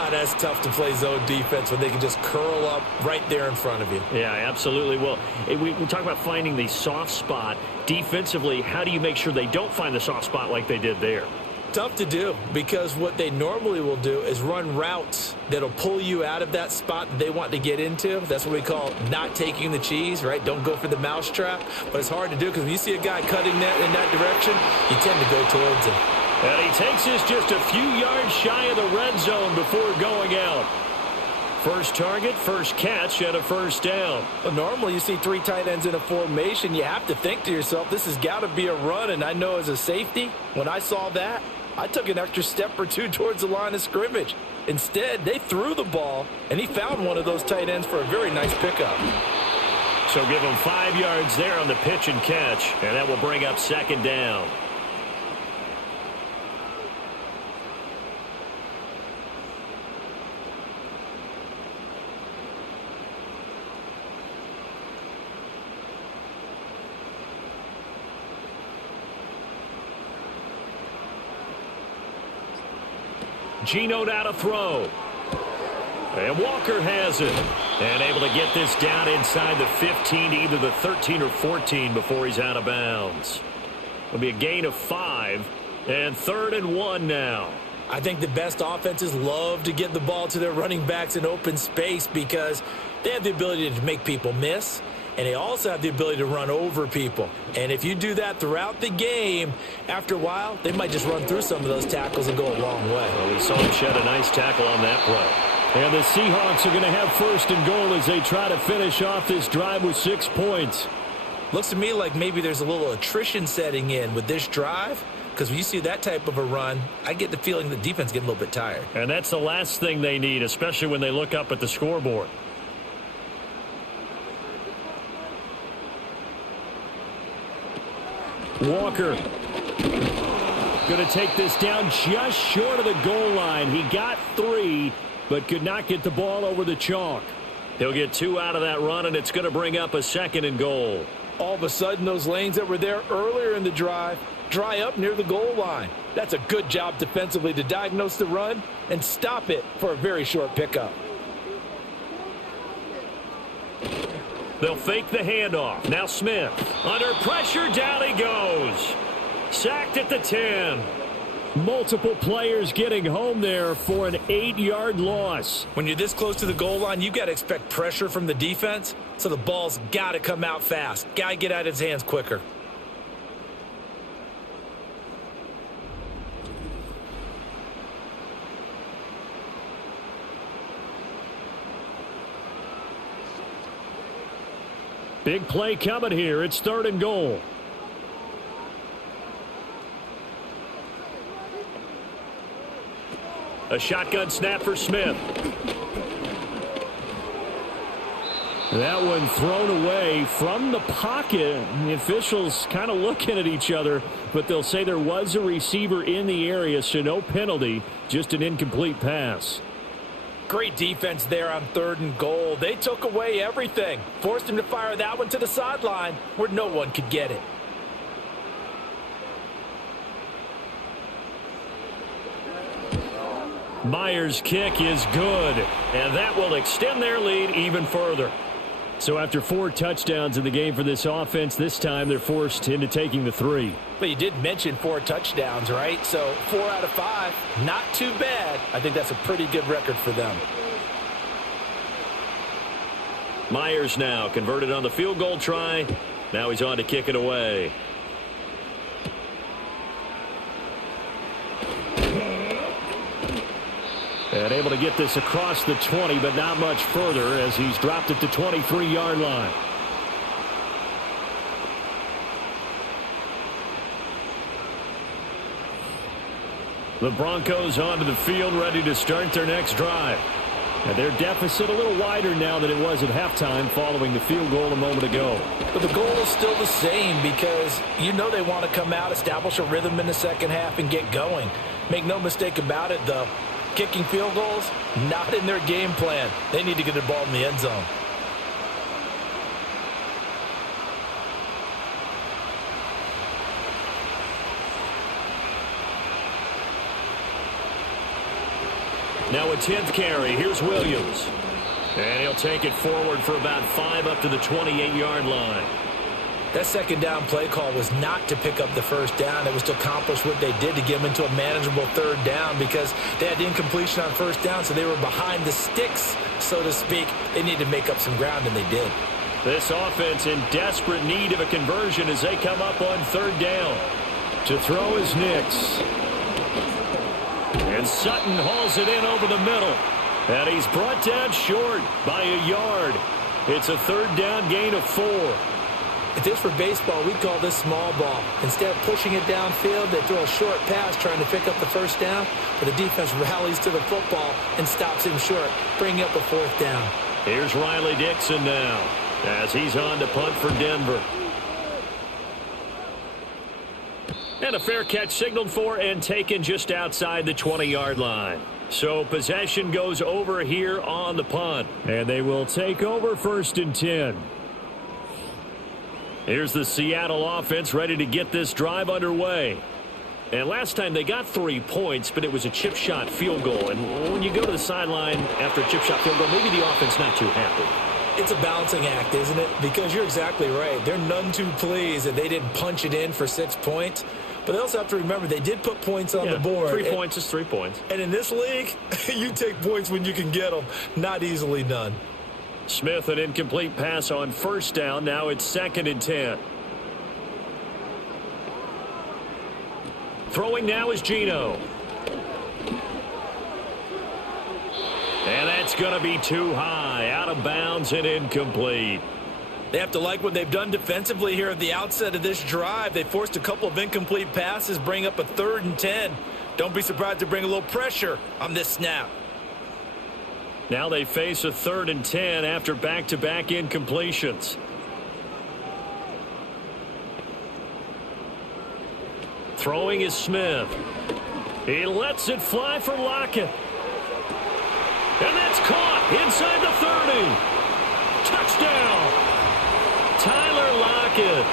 That's tough to play zone defense when they can just curl up right there in front of you. Yeah, absolutely. Well, we talk about finding the soft spot. Defensively, how do you make sure they don't find the soft spot like they did there? Tough to do because what they normally will do is run routes that'll pull you out of that spot that they want to get into. That's what we call not taking the cheese, right? Don't go for the mousetrap. But it's hard to do because when you see a guy cutting that in that direction, you tend to go towards him. And he takes us just a few yards shy of the red zone before going out. First target, first catch, and a first down. Well, normally you see three tight ends in a formation. You have to think to yourself, this has got to be a run. And I know as a safety, when I saw that, I took an extra step or two towards the line of scrimmage. Instead, they threw the ball, and he found one of those tight ends for a very nice pickup. So give him 5 yards there on the pitch and catch, and that will bring up second down. Geno now to throw. And Walker has it. And able to get this down inside the 15 to either the 13 or 14 before he's out of bounds. It'll be a gain of 5. And 3rd and 1 now. I think the best offenses love to get the ball to their running backs in open space because they have the ability to make people miss. And they also have the ability to run over people. And if you do that throughout the game, after a while, they might just run through some of those tackles and go a long way. Well, we saw him shed a nice tackle on that play. And the Seahawks are going to have 1st and goal as they try to finish off this drive with 6 points. Looks to me like maybe there's a little attrition setting in with this drive. Because when you see that type of a run, I get the feeling the defense getting a little bit tired. And that's the last thing they need, especially when they look up at the scoreboard. Walker going to take this down just short of the goal line. He got 3, but could not get the ball over the chalk. He'll get 2 out of that run, and it's going to bring up a 2nd and goal. All of a sudden, those lanes that were there earlier in the drive dry up near the goal line. That's a good job defensively to diagnose the run and stop it for a very short pickup. They'll fake the handoff. Now Smith. Under pressure, down he goes. Sacked at the 10. Multiple players getting home there for an 8-yard loss. When you're this close to the goal line, you've got to expect pressure from the defense, so the ball's got to come out fast. Got to get out of his hands quicker. Big play coming here. It's 3rd and goal. A shotgun snap for Smith. That one thrown away from the pocket. The officials kind of looking at each other, but they'll say there was a receiver in the area, so no penalty, just an incomplete pass. Great defense there on 3rd and goal. They took away everything. Forced him to fire that one to the sideline where no one could get it. Myers' kick is good, and that will extend their lead even further. So after 4 touchdowns in the game for this offense, this time they're forced into taking the 3. But you did mention 4 touchdowns, right? So 4 out of 5, not too bad. I think that's a pretty good record for them. Myers now converted on the field goal try. Now he's on to kick it away. And able to get this across the 20, but not much further as he's dropped it to 23-yard line. The Broncos onto the field, ready to start their next drive. And their deficit a little wider now than it was at halftime following the field goal a moment ago. But the goal is still the same because you know they want to come out, establish a rhythm in the second half, and get going. Make no mistake about it, though. Kicking field goals, not in their game plan. They need to get the ball in the end zone. Now a 10th carry. Here's Williams. And he'll take it forward for about 5 up to the 28-yard line. That second down play call was not to pick up the first down. It was to accomplish what they did to get them into a manageable 3rd down because they had incompletion on first down, so they were behind the sticks, so to speak. They needed to make up some ground, and they did. This offense in desperate need of a conversion as they come up on 3rd down. To throw is Nix. And Sutton hauls it in over the middle. And he's brought down short by a yard. It's a 3rd down gain of 4. If this were baseball, we'd call this small ball. Instead of pushing it downfield, they throw a short pass trying to pick up the first down, but the defense rallies to the football and stops him short, bringing up a 4th down. Here's Riley Dixon now as he's on to punt for Denver. And a fair catch signaled for and taken just outside the 20-yard line. So possession goes over here on the punt. And they will take over 1st and 10. Here's the Seattle offense ready to get this drive underway. And last time they got 3 points, but it was a chip shot field goal. And when you go to the sideline after a chip shot field goal, maybe the offense not too happy. It's a balancing act, isn't it? Because you're exactly right. They're none too pleased that they didn't punch it in for 6 points. But they also have to remember they did put points on the board. 3 points is 3 points. And in this league, you take points when you can get them. Not easily done. Smith, an incomplete pass on 1st down. Now it's 2nd and 10. Throwing now is Geno. And that's going to be too high. Out of bounds and incomplete. They have to like what they've done defensively here at the outset of this drive. They forced a couple of incomplete passes, bring up a 3rd and 10. Don't be surprised to bring a little pressure on this snap. Now they face a 3rd and 10 after back-to-back incompletions. Throwing is Smith. He lets it fly for Lockett. And that's caught inside the 30. Touchdown. Tyler Lockett,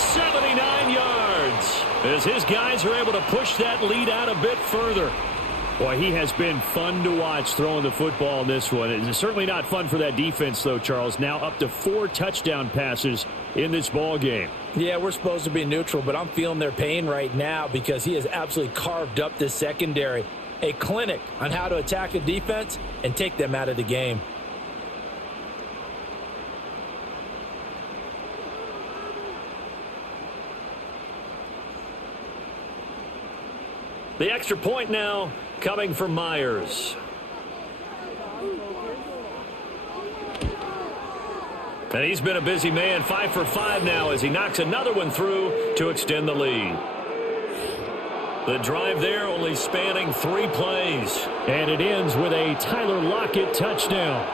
79 yards, as his guys are able to push that lead out a bit further. Boy, he has been fun to watch throwing the football in this one. It's certainly not fun for that defense, though, Charles. Now up to 4 touchdown passes in this ball game. Yeah, we're supposed to be neutral, but I'm feeling their pain right now because he has absolutely carved up this secondary. A clinic on how to attack a defense and take them out of the game. The extra point now coming from Myers. And he's been a busy man, 5 for 5 now as he knocks another one through to extend the lead. The drive there only spanning 3 plays. And it ends with a Tyler Lockett touchdown.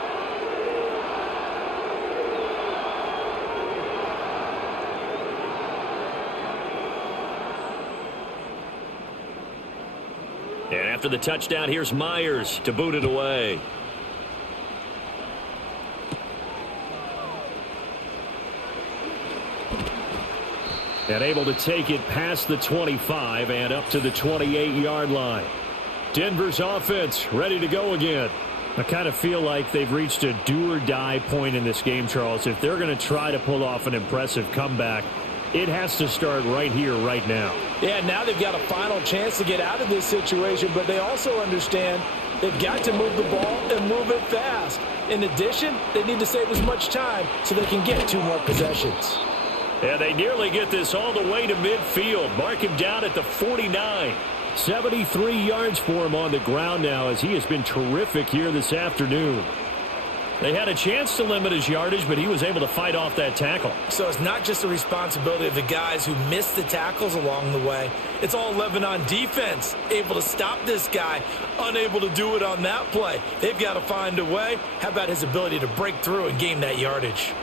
And after the touchdown, here's Myers to boot it away. And able to take it past the 25 and up to the 28-yard line. Denver's offense ready to go again. I kind of feel like they've reached a do-or-die point in this game, Charles. If they're going to try to pull off an impressive comeback, it has to start right here, right now. Yeah, now they've got a final chance to get out of this situation, but they also understand they've got to move the ball and move it fast. In addition, they need to save as much time so they can get 2 more possessions. And they nearly get this all the way to midfield. Mark him down at the 49. 73 yards for him on the ground now as he has been terrific here this afternoon. They had a chance to limit his yardage, but he was able to fight off that tackle. So it's not just the responsibility of the guys who missed the tackles along the way. It's all 11 on defense, able to stop this guy, unable to do it on that play. They've got to find a way. How about his ability to break through and gain that yardage?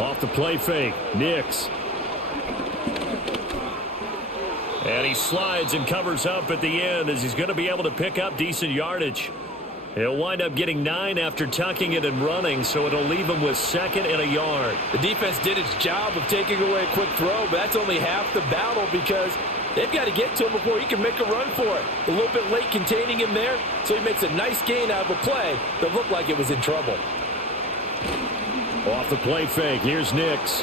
Off the play fake, Nix. And he slides and covers up at the end as he's going to be able to pick up decent yardage. He'll wind up getting 9 after tucking it and running, so it'll leave him with 2nd and a yard. The defense did its job of taking away a quick throw, but that's only half the battle because they've got to get to him before he can make a run for it. A little bit late containing him there, so he makes a nice gain out of a play that looked like it was in trouble. Off the play fake, here's Nix.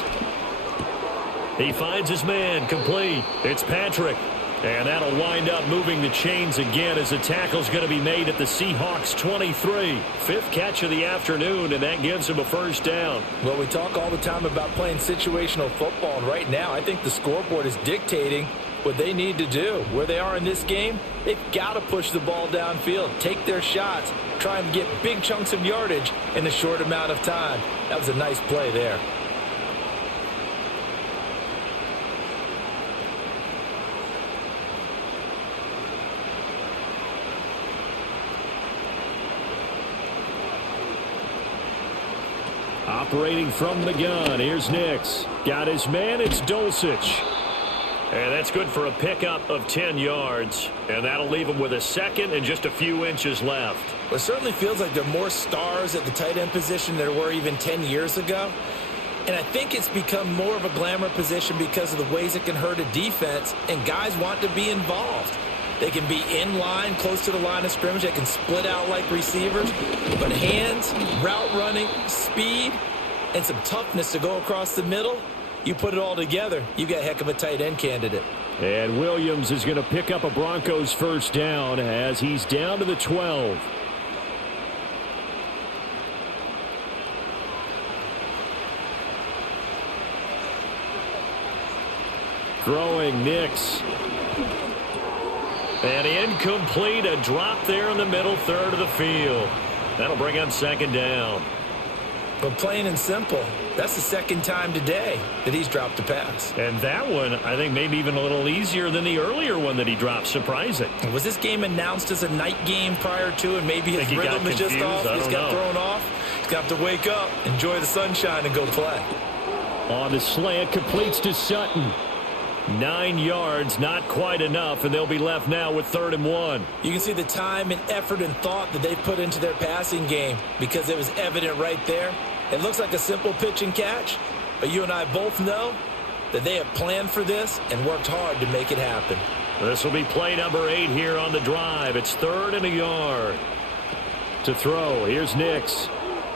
He finds his man, complete. It's Patrick. And that'll wind up moving the chains again as the tackle's going to be made at the Seahawks 23. 5th catch of the afternoon, and that gives him a first down. Well, we talk all the time about playing situational football, and right now I think the scoreboard is dictating what they need to do. Where they are in this game, they've got to push the ball downfield, take their shots, try and get big chunks of yardage in a short amount of time. That was a nice play there. Operating from the gun, here's Nix. Got his man, it's Dulcich. And that's good for a pickup of 10 yards. And that'll leave him with a 2nd and just a few inches left. Well, it certainly feels like there are more stars at the tight end position than there were even 10 years ago. And I think it's become more of a glamour position because of the ways it can hurt a defense, and guys want to be involved. They can be in line, close to the line of scrimmage. They can split out like receivers. But hands, route running, speed, and some toughness to go across the middle, you put it all together, you got a heck of a tight end candidate. And Williams is going to pick up a Broncos first down as he's down to the 12. Throwing Nix. And incomplete, a drop there in the middle third of the field. That'll bring up 2nd down. But plain and simple, that's the 2nd time today that he's dropped a pass. And that one, I think, maybe even a little easier than the earlier one that he dropped. Surprising. Was this game announced as a night game prior to, and maybe his rhythm is just off? He's got thrown off. He's got to wake up, enjoy the sunshine, and go play. On the slant, completes to Sutton. 9 yards, not quite enough, and they'll be left now with 3rd and 1. You can see the time and effort and thought that they put into their passing game because it was evident right there. It looks like a simple pitch and catch, but you and I both know that they have planned for this and worked hard to make it happen. This will be play number 8 here on the drive. It's 3rd and a yard. To throw, here's Nix.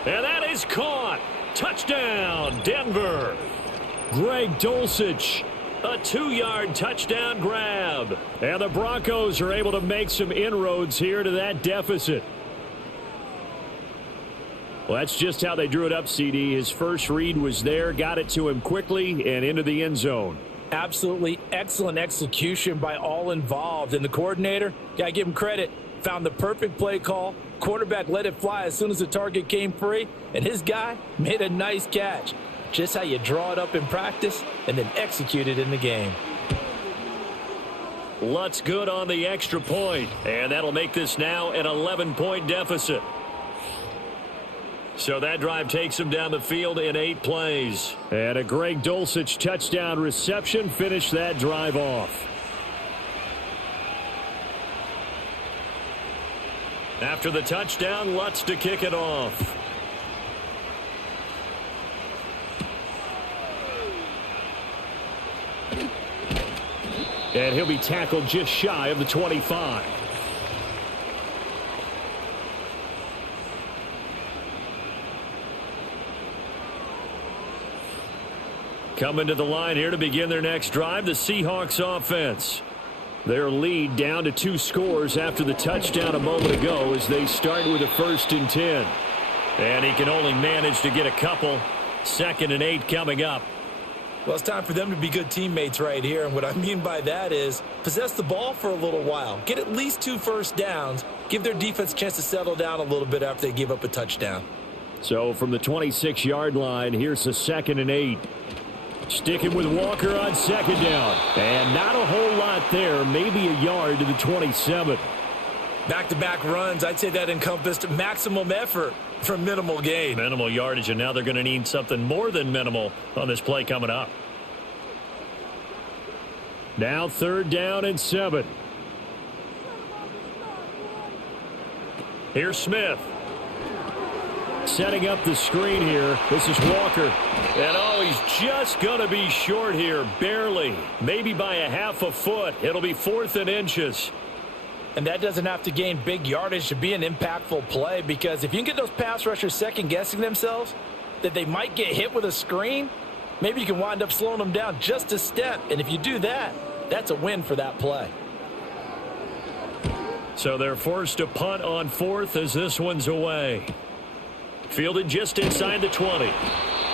And that is caught. Touchdown, Denver. Greg Dulcich. A 2-yard touchdown grab. And the Broncos are able to make some inroads here to that deficit. Well, that's just how they drew it up, CD. His first read was there, got it to him quickly, and into the end zone. Absolutely excellent execution by all involved. And the coordinator, got to give him credit, found the perfect play call Quarterback let it fly as soon as the target came free, and his guy made a nice catch. Just how you draw it up in practice and then execute it in the game. Lutz good on the extra point, and that'll make this now an 11-point deficit. So that drive takes him down the field in 8 plays. And a Greg Dulcich touchdown reception finished that drive off. After the touchdown, Lutz to kick it off. And he'll be tackled just shy of the 25. Coming to the line here to begin their next drive, the Seahawks offense. Their lead down to 2 scores after the touchdown a moment ago as they start with a 1st and 10. And he can only manage to get a couple. 2nd and 8 coming up. Well, it's time for them to be good teammates right here. And what I mean by that is possess the ball for a little while. Get at least 2 first downs. Give their defense a chance to settle down a little bit after they give up a touchdown. So from the 26-yard line, here's a 2nd and 8. Sticking with Walker on 2nd down. And not a whole lot there. Maybe a yard to the 27. Back-to-back runs, I'd say that encompassed maximum effort for minimal gain. Minimal yardage, and now they're going to need something more than minimal on this play coming up. Now 3rd down and 7. Here's Smith. Setting up the screen here. This is Walker. And oh, he's just going to be short here. Barely. Maybe by a half a foot. It'll be 4th and inches. And that doesn't have to gain big yardage to be an impactful play, because if you can get those pass rushers second-guessing themselves that they might get hit with a screen, maybe you can wind up slowing them down just a step. And if you do that, that's a win for that play. So they're forced to punt on 4th as this one's away. Fielded just inside the 20.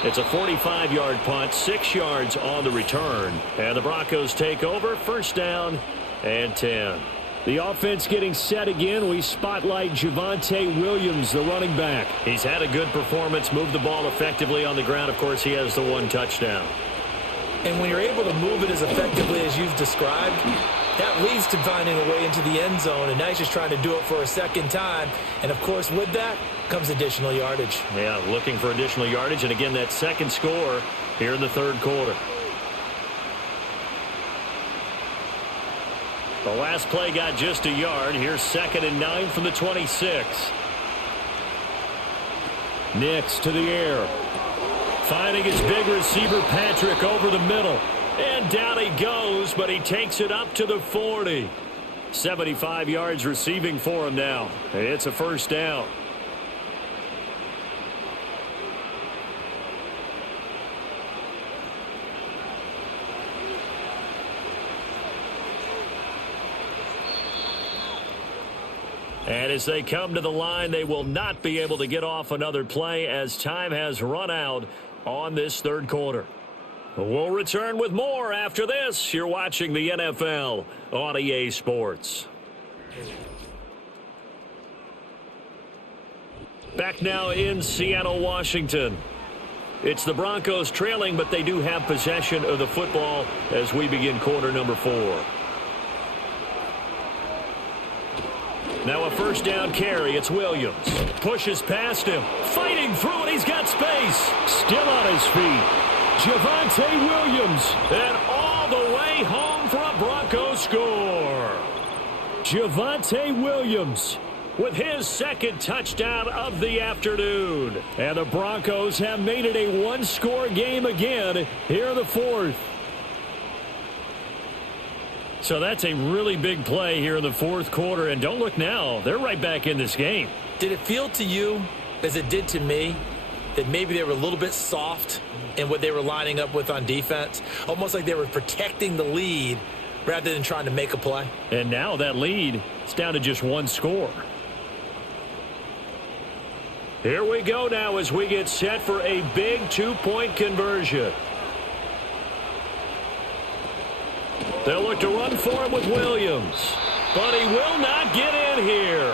It's a 45-yard punt, 6 yards on the return. And the Broncos take over, 1st down and 10. The offense getting set again. We spotlight Javonte Williams, the running back. He's had a good performance, moved the ball effectively on the ground. Of course, he has the 1 touchdown. And when you're able to move it as effectively as you've described, that leads to finding a way into the end zone. And now he's just trying to do it for a 2nd time. And, of course, with that comes additional yardage. Yeah, looking for additional yardage. And, again, that 2nd score here in the 3rd quarter. The last play got just a yard. Here's 2nd and 9 from the 26. Nix to the air. Finding his big receiver, Patrick, over the middle. And down he goes, but he takes it up to the 40. 75 yards receiving for him now. It's a 1st down. And as they come to the line, they will not be able to get off another play as time has run out on this 3rd quarter. We'll return with more after this. You're watching the NFL on EA Sports. Back now in Seattle, Washington. It's the Broncos trailing, but they do have possession of the football as we begin quarter number 4. Now a 1st down carry. It's Williams. Pushes past him. Fighting through it. He's got space. Still on his feet. Javonte Williams. And all the way home for a Broncos score. Javonte Williams with his 2nd touchdown of the afternoon. And the Broncos have made it a 1-score game again here in the 4th. So that's a really big play here in the 4th quarter. And don't look now. They're right back in this game. Did it feel to you, as it did to me, that maybe they were a little bit soft in what they were lining up with on defense? Almost like they were protecting the lead rather than trying to make a play. And now that lead is down to just 1 score. Here we go now as we get set for a big 2-point conversion. They'll look to run for him with Williams. But he will not get in here.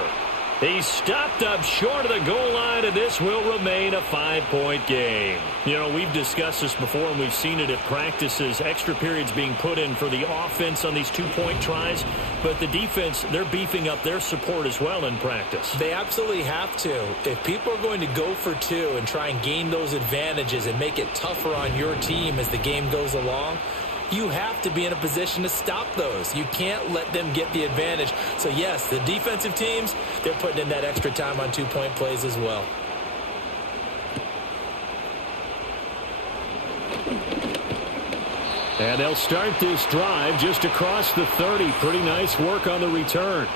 He's stopped up short of the goal line, and this will remain a 5-point game. You know, we've discussed this before, and we've seen it at practices, extra periods being put in for the offense on these 2-point tries. But the defense, they're beefing up their support as well in practice. They absolutely have to. If people are going to go for 2 and try and gain those advantages and make it tougher on your team as the game goes along, you have to be in a position to stop those. You can't let them get the advantage. So, yes, the defensive teams, they're putting in that extra time on 2-point plays as well. And they'll start this drive just across the 30. Pretty nice work on the return.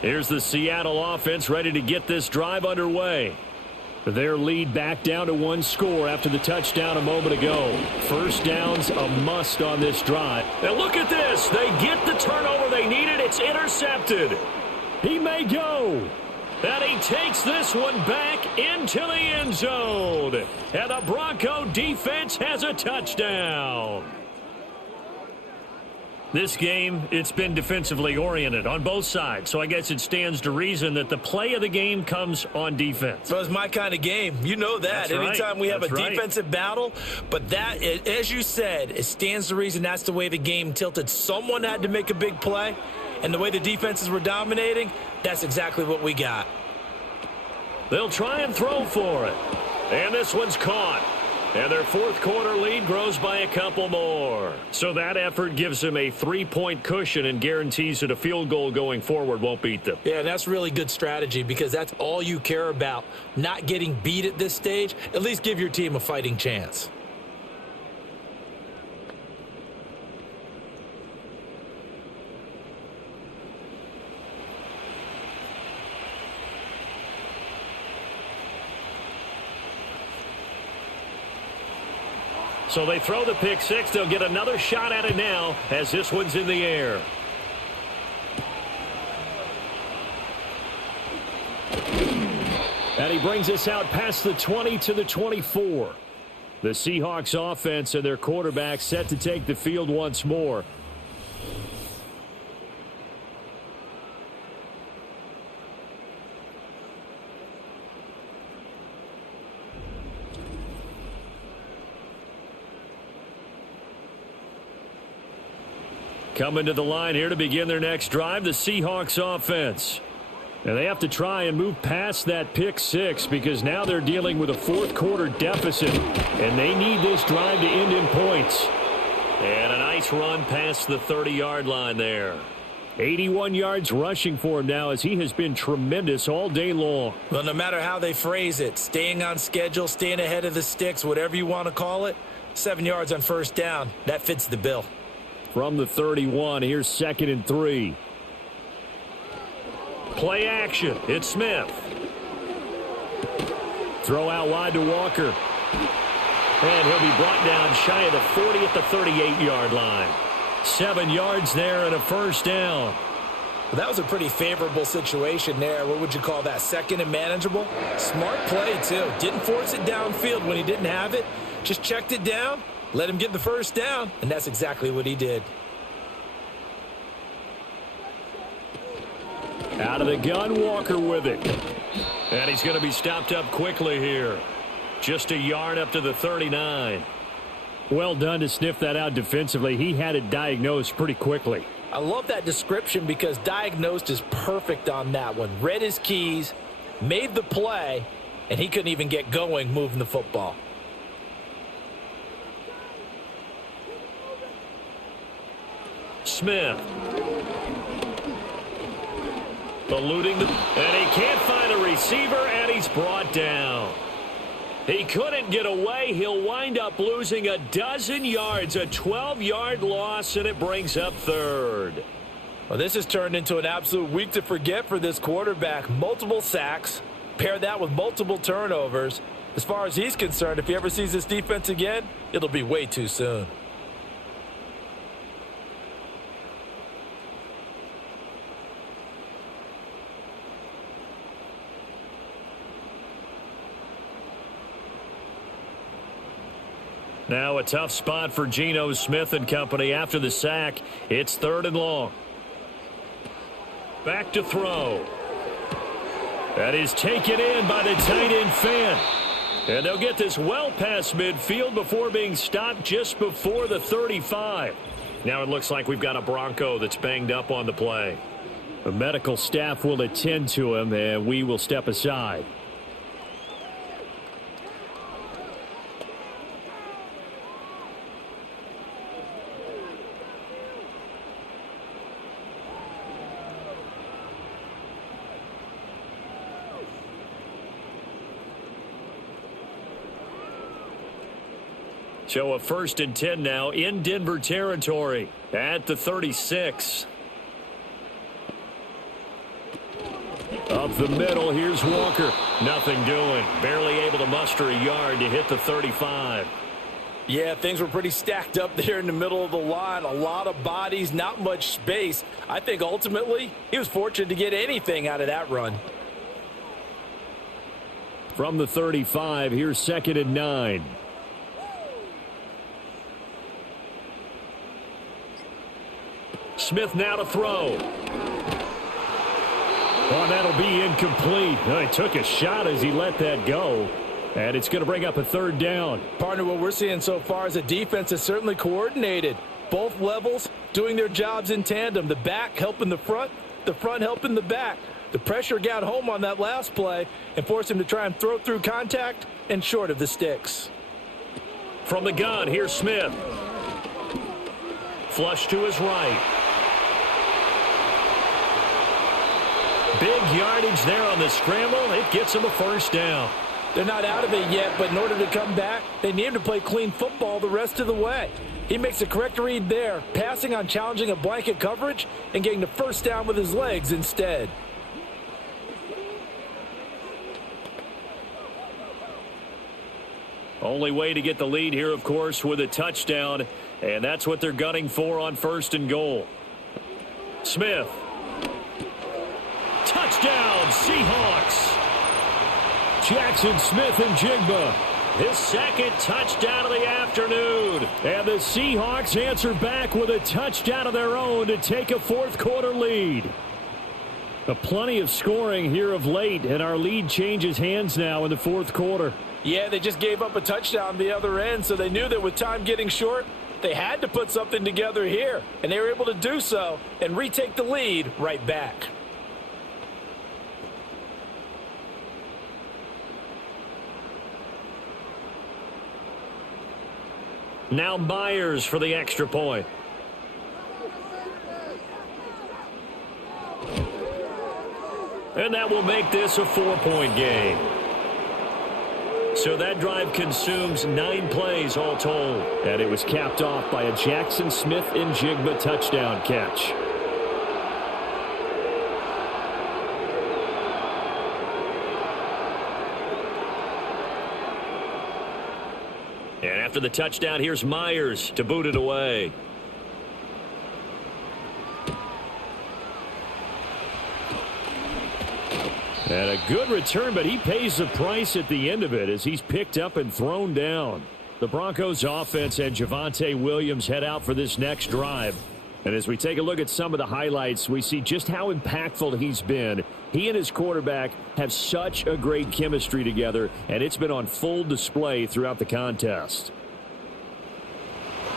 Here's the Seattle offense ready to get this drive underway. Their lead back down to 1 score after the touchdown a moment ago. First down's a must on this drive. And look at this. They get the turnover they needed. It's intercepted. He may go. And he takes this one back into the end zone. And the Bronco defense has a touchdown. This game, it's been defensively oriented on both sides, so I guess it stands to reason that the play of the game comes on defense. Well, it's my kind of game. You know that. That's right. Anytime we have That's a defensive battle, but that, as you said, it stands to reason that's the way the game tilted. Someone had to make a big play, and the way the defenses were dominating, that's exactly what we got. They'll try and throw for it. And this one's caught. And their fourth quarter lead grows by a couple more. So that effort gives them a 3-point cushion and guarantees that a field goal going forward won't beat them. Yeah, and that's really good strategy because that's all you care about. Not getting beat at this stage. At least give your team a fighting chance. So they throw the pick six. They'll get another shot at it now as this one's in the air. And he brings us out past the 20 to the 24. The Seahawks offense and their quarterback set to take the field once more. Coming to the line here to begin their next drive, the Seahawks offense. And they have to try and move past that pick six because now they're dealing with a fourth quarter deficit. And they need this drive to end in points. And a nice run past the 30-yard line there. 81 yards rushing for him now as he has been tremendous all day long. Well, no matter how they phrase it, staying on schedule, staying ahead of the sticks, whatever you want to call it, 7 yards on first down, that fits the bill. From the 31, here's 2nd and 3. Play action. It's Smith. Throw out wide to Walker. And he'll be brought down shy of the 40 at the 38-yard line. 7 yards there and a first down. Well, that was a pretty favorable situation there. What would you call that? Second and manageable? Smart play, too. Didn't force it downfield when he didn't have it. Just checked it down. Let him get the first down, and that's exactly what he did. Out of the gun, Walker with it. And he's going to be stopped up quickly here. Just a yard up to the 39. Well done to sniff that out defensively. He had it diagnosed pretty quickly. I love that description because diagnosed is perfect on that one. Read his keys, made the play, and he couldn't even get going moving the football. Smith. Eluding and he can't find a receiver, and he's brought down. He couldn't get away. He'll wind up losing a dozen yards, a 12-yard loss, and it brings up third. Well, this has turned into an absolute week to forget for this quarterback. Multiple sacks, pair that with multiple turnovers. As far as he's concerned, if he ever sees this defense again, it'll be way too soon. Now a tough spot for Geno Smith and company after the sack. It's 3rd and long. Back to throw. That is taken in by the tight end Fant. And they'll get this well past midfield before being stopped just before the 35. Now it looks like we've got a Bronco that's banged up on the play. The medical staff will attend to him, and we will step aside. So a 1st and 10 now in Denver territory at the 36. Up the middle, here's Walker. Nothing doing. Barely able to muster a yard to hit the 35. Yeah, things were pretty stacked up there in the middle of the line. A lot of bodies, not much space. I think ultimately he was fortunate to get anything out of that run. From the 35, here's 2nd and 9. Smith now to throw. Oh, that'll be incomplete. He took a shot as he let that go. And it's going to bring up a 3rd down. Partner, what we're seeing so far is the defense is certainly coordinated. Both levels doing their jobs in tandem. The back helping the front helping the back. The pressure got home on that last play and forced him to try and throw through contact and short of the sticks. From the gun, here's Smith. Flush to his right. Big yardage there on the scramble. It gets him a 1st down. They're not out of it yet, but in order to come back, they need to play clean football the rest of the way. He makes a correct read there, passing on challenging a blanket coverage and getting the 1st down with his legs instead. Only way to get the lead here, of course, with a touchdown, and that's what they're gunning for on 1st and goal. Smith. Touchdown, Seahawks. Jackson Smith-Njigba, his 2nd touchdown of the afternoon. And the Seahawks answer back with a touchdown of their own to take a 4th quarter lead. Plenty of scoring here of late, and our lead changes hands now in the 4th quarter. Yeah, they just gave up a touchdown on the other end, so they knew that with time getting short, they had to put something together here, and they were able to do so and retake the lead right back. Now Myers for the extra point. And that will make this a 4-point game. So that drive consumes 9 plays all told. And it was capped off by a Jackson Smith-Njigba touchdown catch. And after the touchdown, here's Myers to boot it away. And a good return, but he pays the price at the end of it as he's picked up and thrown down. The Broncos offense and Javonte Williams head out for this next drive. And as we take a look at some of the highlights, we see just how impactful he's been. He and his quarterback have such a great chemistry together, and it's been on full display throughout the contest.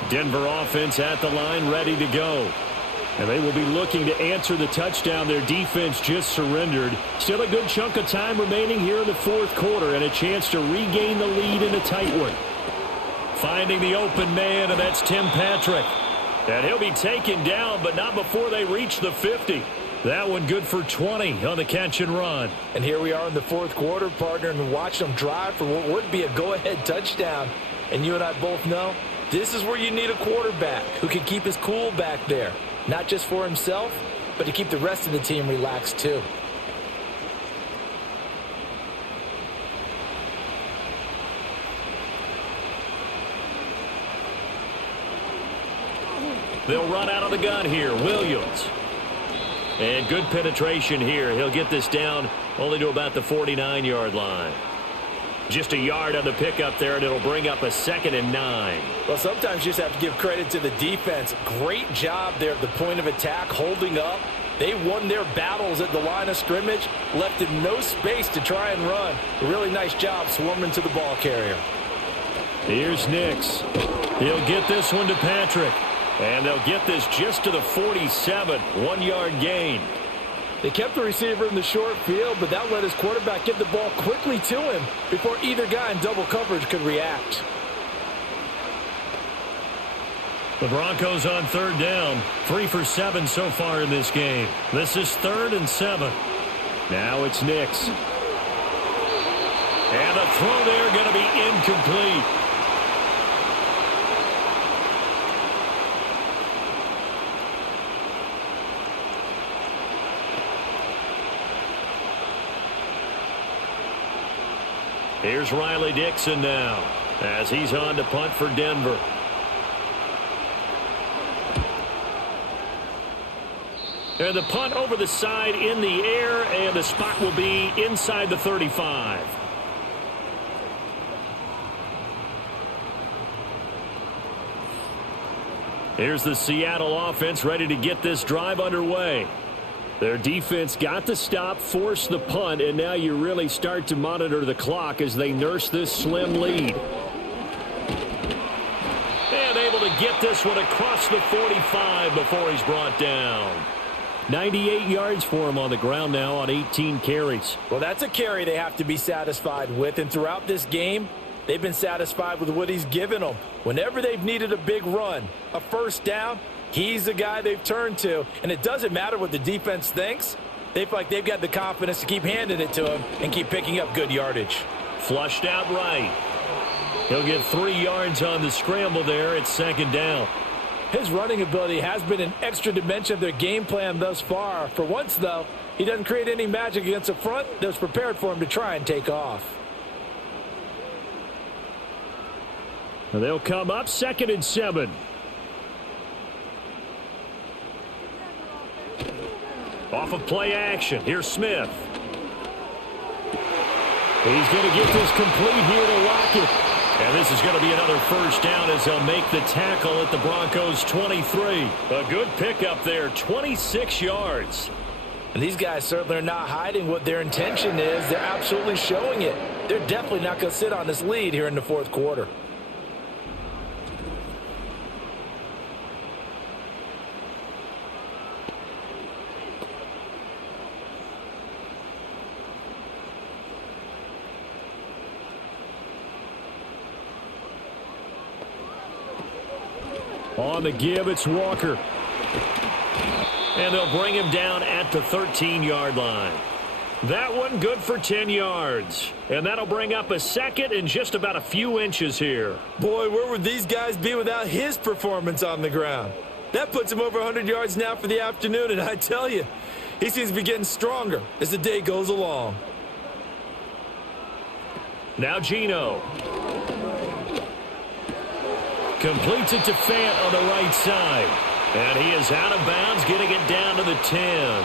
Denver offense at the line, ready to go. And they will be looking to answer the touchdown their defense just surrendered. Still a good chunk of time remaining here in the 4th quarter and a chance to regain the lead in a tight one. Finding the open man, and that's Tim Patrick. And he'll be taken down, but not before they reach the 50. That one good for 20 on the catch and run. And here we are in the 4th quarter, partner, and watch them drive for what would be a go-ahead touchdown. And you and I both know this is where you need a quarterback who can keep his cool back there. Not just for himself, but to keep the rest of the team relaxed too. They'll run out of the gun here. Williams. And good penetration here. He'll get this down only to about the 49-yard line. Just a yard on the pickup there, and it'll bring up a 2nd and 9. Well, sometimes you just have to give credit to the defense. Great job there at the point of attack, holding up. They won their battles at the line of scrimmage, left him no space to try and run. A really nice job swarming to the ball carrier. Here's Nix. He'll get this one to Patrick. And they'll get this just to the 47, 1-yard gain. They kept the receiver in the short field, but that let his quarterback get the ball quickly to him before either guy in double coverage could react. The Broncos on 3rd down, 3 for 7 so far in this game. This is 3rd and 7. Now it's Nix. And the throw there going to be incomplete. Here's Riley Dixon now as he's on to punt for Denver. And the punt over the side in the air, and the spot will be inside the 35. Here's the Seattle offense ready to get this drive underway. Their defense got the stop, forced the punt, and now you really start to monitor the clock as they nurse this slim lead. And able to get this one across the 45 before he's brought down. 98 yards for him on the ground now on 18 carries. Well, that's a carry they have to be satisfied with, and throughout this game, they've been satisfied with what he's given them. Whenever they've needed a big run, a first down, he's the guy they've turned to, and it doesn't matter what the defense thinks. They feel like they've got the confidence to keep handing it to him and keep picking up good yardage. Flushed out right. He'll get 3 yards on the scramble there at 2nd down. His running ability has been an extra dimension of their game plan thus far. For once, though, he doesn't create any magic against a front that was prepared for him to try and take off. And they'll come up 2nd and 7. Off of play action. Here's Smith. He's going to get this complete here to Lockett. And this is going to be another first down as they'll make the tackle at the Broncos' 23. A good pickup there, 26 yards. And these guys certainly are not hiding what their intention is. They're absolutely showing it. They're definitely not going to sit on this lead here in the 4th quarter. On the give, it's Walker. And they'll bring him down at the 13-yard line. That one good for 10 yards. And that'll bring up a 2nd and just about a few inches here. Boy, where would these guys be without his performance on the ground? That puts him over 100 yards now for the afternoon, and I tell you, he seems to be getting stronger as the day goes along. Now Geno. Completes it to Fant on the right side. And he is out of bounds, getting it down to the 10.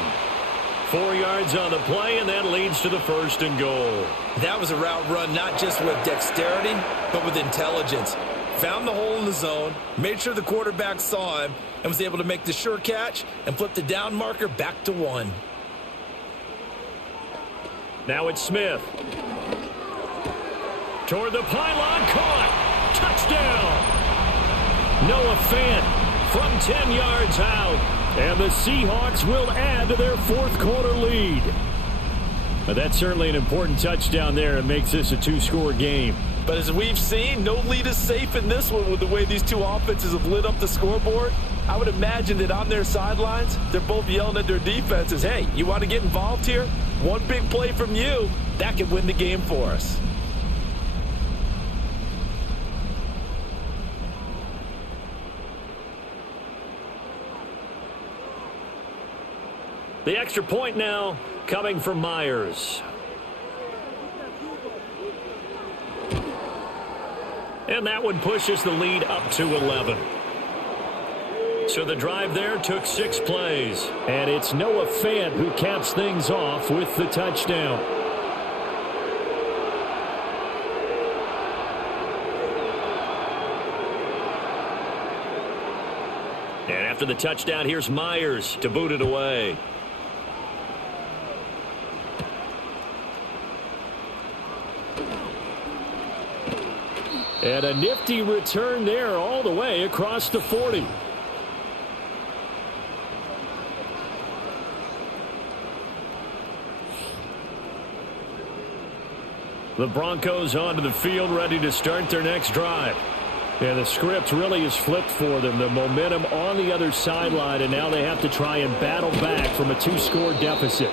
4 yards on the play, and that leads to the 1st and goal. That was a route run not just with dexterity, but with intelligence. Found the hole in the zone, made sure the quarterback saw him, and was able to make the sure catch and flip the down marker back to 1. Now it's Smith. Toward the pylon, caught. Touchdown. Noah Fant from 10 yards out. And the Seahawks will add to their 4th quarter lead. But that's certainly an important touchdown there and makes this a 2-score game. But as we've seen, no lead is safe in this one with the way these two offenses have lit up the scoreboard. I would imagine that on their sidelines, they're both yelling at their defenses, hey, you want to get involved here? One big play from you, that could win the game for us. The extra point now coming from Myers. And that one pushes the lead up to 11. So the drive there took 6 plays. And it's Noah Fant who caps things off with the touchdown. After the touchdown, here's Myers to boot it away. And a nifty return there all the way across the 40. The Broncos onto the field, ready to start their next drive. And the script really is flipped for them. The momentum on the other sideline, and now they have to try and battle back from a 2-score deficit.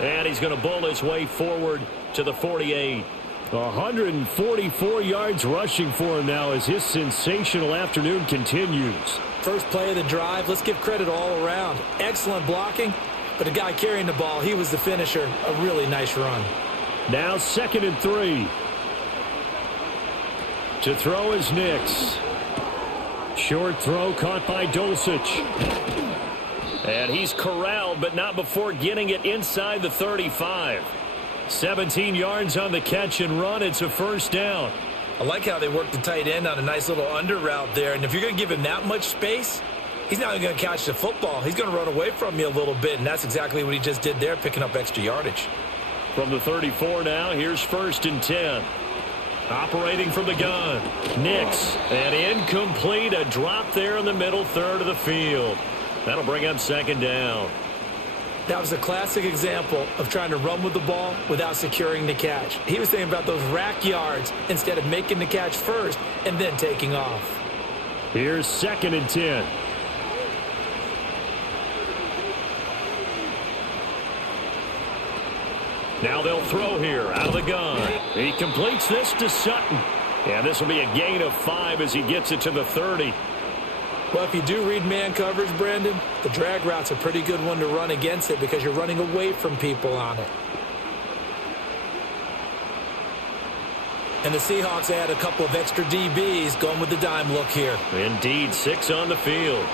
And he's going to bowl his way forward to the 48. 144 yards rushing for him now as his sensational afternoon continues. First play of the drive, let's give credit all around. Excellent blocking, but the guy carrying the ball, he was the finisher. A really nice run. Now 2nd and 3. To throw is Nix. Short throw caught by Dulcich. And he's corralled, but not before getting it inside the 35. 17 yards on the catch and run. It's a first down. I like how they worked the tight end on a nice little under route there. And if you're going to give him that much space, he's not going to catch the football. He's going to run away from you a little bit, and that's exactly what he just did there, picking up extra yardage. From the 34 now, here's 1st and 10. Operating from the gun. Nix. And incomplete. A drop there in the middle third of the field. That'll bring up 2nd down. That was a classic example of trying to run with the ball without securing the catch. He was thinking about those rack yards instead of making the catch first and then taking off. Here's 2nd and 10. Now they'll throw here out of the gun. He completes this to Sutton. And this will be a gain of 5 as he gets it to the 30. Well, if you do read man coverage, Brandon, the drag route's a pretty good one to run against it because you're running away from people on it. And the Seahawks add a couple of extra DBs going with the dime look here. Indeed, 6 on the field.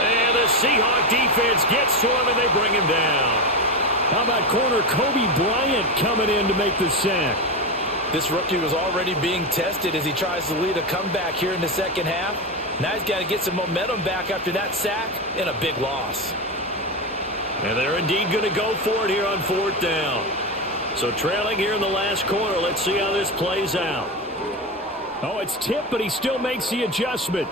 And the Seahawk defense gets to him, and they bring him down. How about corner Kobe Bryant coming in to make the sack? This rookie was already being tested as he tries to lead a comeback here in the second half. Now he's got to get some momentum back after that sack and a big loss. And they're indeed going to go for it here on 4th down. So trailing here in the last quarter, let's see how this plays out. Oh, it's tipped, but he still makes the adjustment.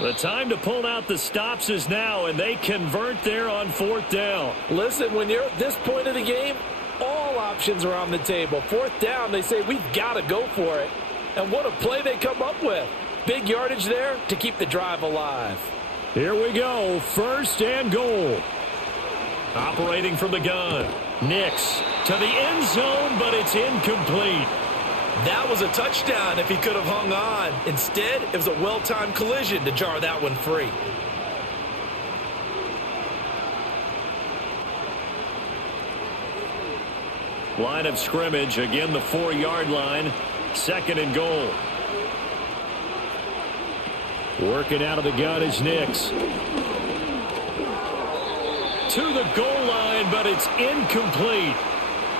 The time to pull out the stops is now, and they convert there on 4th down. Listen, when you're at this point of the game, all options are on the table. 4th down, they say, we've got to go for it. And what a play they come up with. Big yardage there to keep the drive alive. Here we go, 1st and goal. Operating from the gun. Nix to the end zone, but it's incomplete. That was a touchdown if he could have hung on. Instead, it was a well-timed collision to jar that one free. Line of scrimmage, again the 4-yard line. 2nd and goal. Working out of the gun is Nix. To the goal line, but it's incomplete.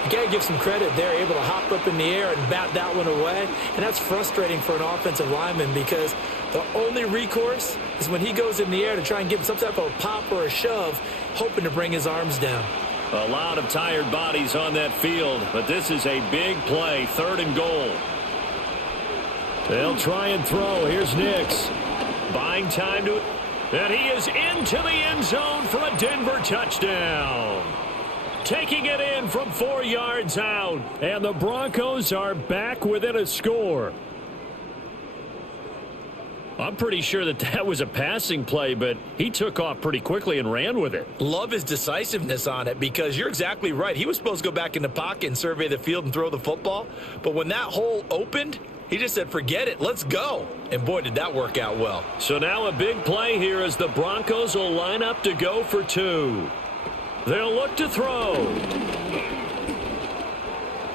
You got to give some credit. They're able to hop up in the air and bat that one away. And that's frustrating for an offensive lineman because the only recourse is when he goes in the air to try and give some type of a pop or a shove, hoping to bring his arms down. A lot of tired bodies on that field, but this is a big play. 3rd and goal. They'll try and throw. Here's Nix. Buying time to... And he is into the end zone for a Denver touchdown. Taking it in from 4 yards out. And the Broncos are back within a score. I'm pretty sure that was a passing play, but he took off pretty quickly and ran with it. Love his decisiveness on it because you're exactly right. He was supposed to go back in the pocket and survey the field and throw the football. But when that hole opened, he just said, forget it, let's go. And boy, did that work out well. So now a big play here as the Broncos will line up to go for 2. They'll look to throw.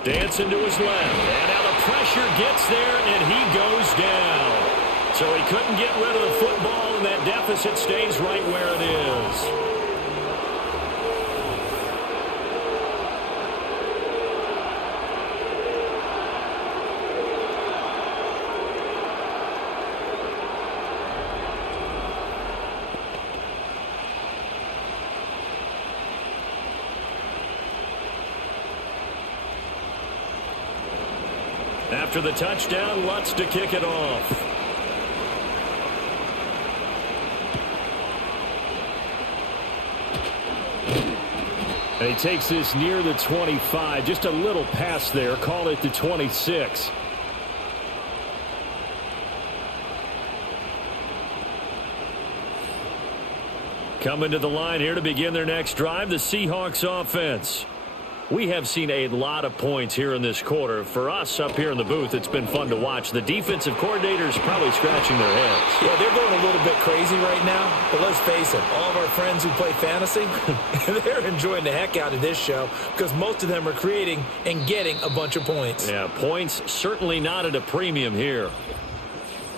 Dancing to his left. And now the pressure gets there, and he goes down. So he couldn't get rid of the football, and that deficit stays right where it is. After the touchdown, Lutz to kick it off. And he takes this near the 25. Just a little pass there. Call it the 26. Coming to the line here to begin their next drive, the Seahawks offense. We have seen a lot of points here in this quarter. For us up here in the booth, it's been fun to watch. The defensive coordinators probably scratching their heads. Yeah, they're going a little bit crazy right now. But let's face it, all of our friends who play fantasy, they're enjoying the heck out of this show because most of them are creating and getting a bunch of points. Yeah, points certainly not at a premium here.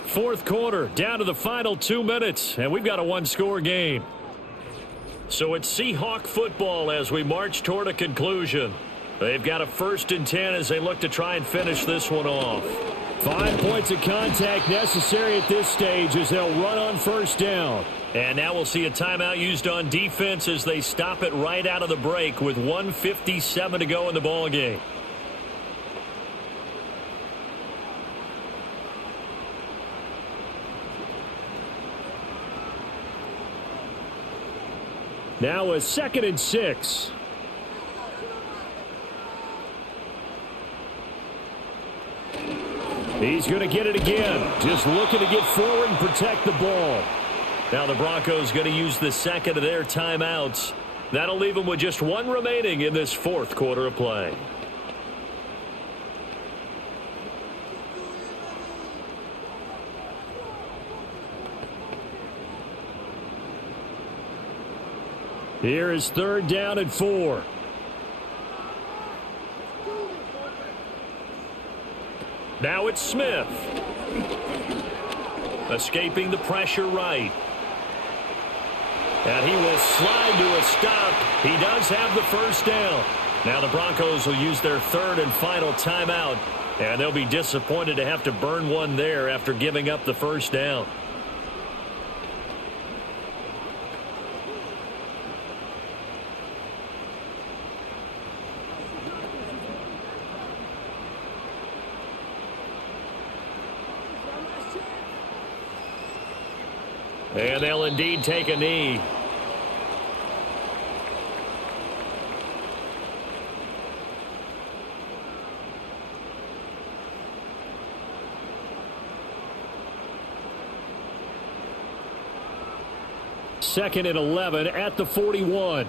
Fourth quarter, down to the final 2 minutes, and we've got a one-score game. So it's Seahawk football as we march toward a conclusion. They've got a 1st and 10 as they look to try and finish this one off. 5 points of contact necessary at this stage as they'll run on 1st down. And now we'll see a timeout used on defense as they stop it right out of the break with 1:57 to go in the ball game. Now a 2nd and 6. He's going to get it again. Just looking to get forward and protect the ball. Now the Broncos going to use the 2nd of their timeouts. That'll leave them with just 1 remaining in this 4th quarter of play. Here is 3rd down and 4. Now it's Smith. Escaping the pressure right. And he will slide to a stop. He does have the 1st down. Now the Broncos will use their 3rd and final timeout. And they'll be disappointed to have to burn one there after giving up the 1st down. And they'll indeed take a knee. Second and 11 at the 41.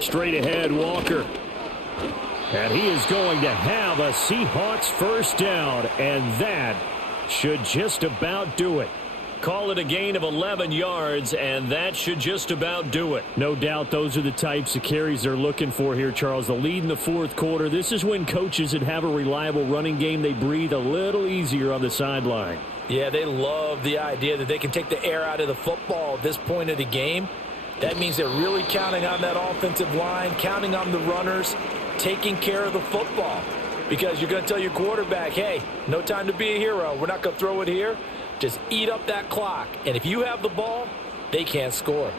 Straight ahead, Walker. And he is going to have a Seahawks 1st down, and that should just about do it. Call it a gain of 11 yards, and that should just about do it. No doubt those are the types of carries they're looking for here, Charles. The lead in the 4th quarter. This is when coaches that have a reliable running game, they breathe a little easier on the sideline. Yeah, they love the idea that they can take the air out of the football at this point of the game. That means they're really counting on that offensive line, counting on the runners, taking care of the football, because you're going to tell your quarterback, hey, no time to be a hero. We're not going to throw it here. Just eat up that clock. And if you have the ball, they can't score.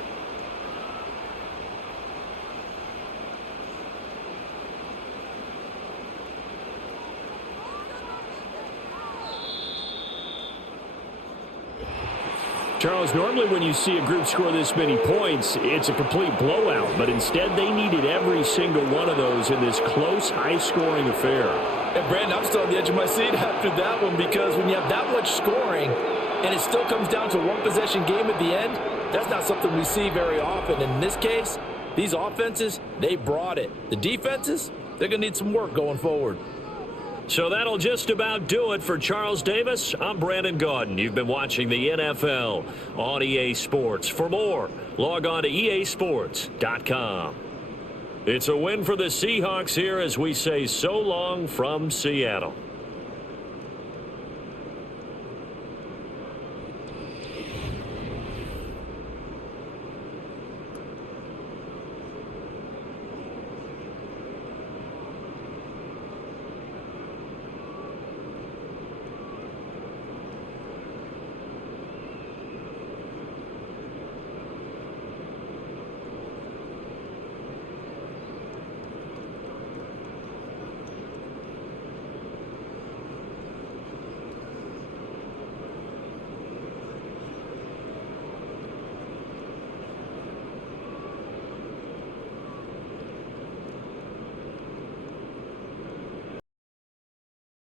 Charles, normally when you see a group score this many points, it's a complete blowout. But instead, they needed every single one of those in this close, high-scoring affair. And, Brandon, I'm still on the edge of my seat after that one, because when you have that much scoring and it still comes down to a one-possession game at the end, that's not something we see very often. In this case, these offenses, they brought it. The defenses, they're going to need some work going forward. So that'll just about do it for Charles Davis. I'm Brandon Gaudin. You've been watching the NFL on EA Sports. For more, log on to easports.com. It's a win for the Seahawks here as we say so long from Seattle.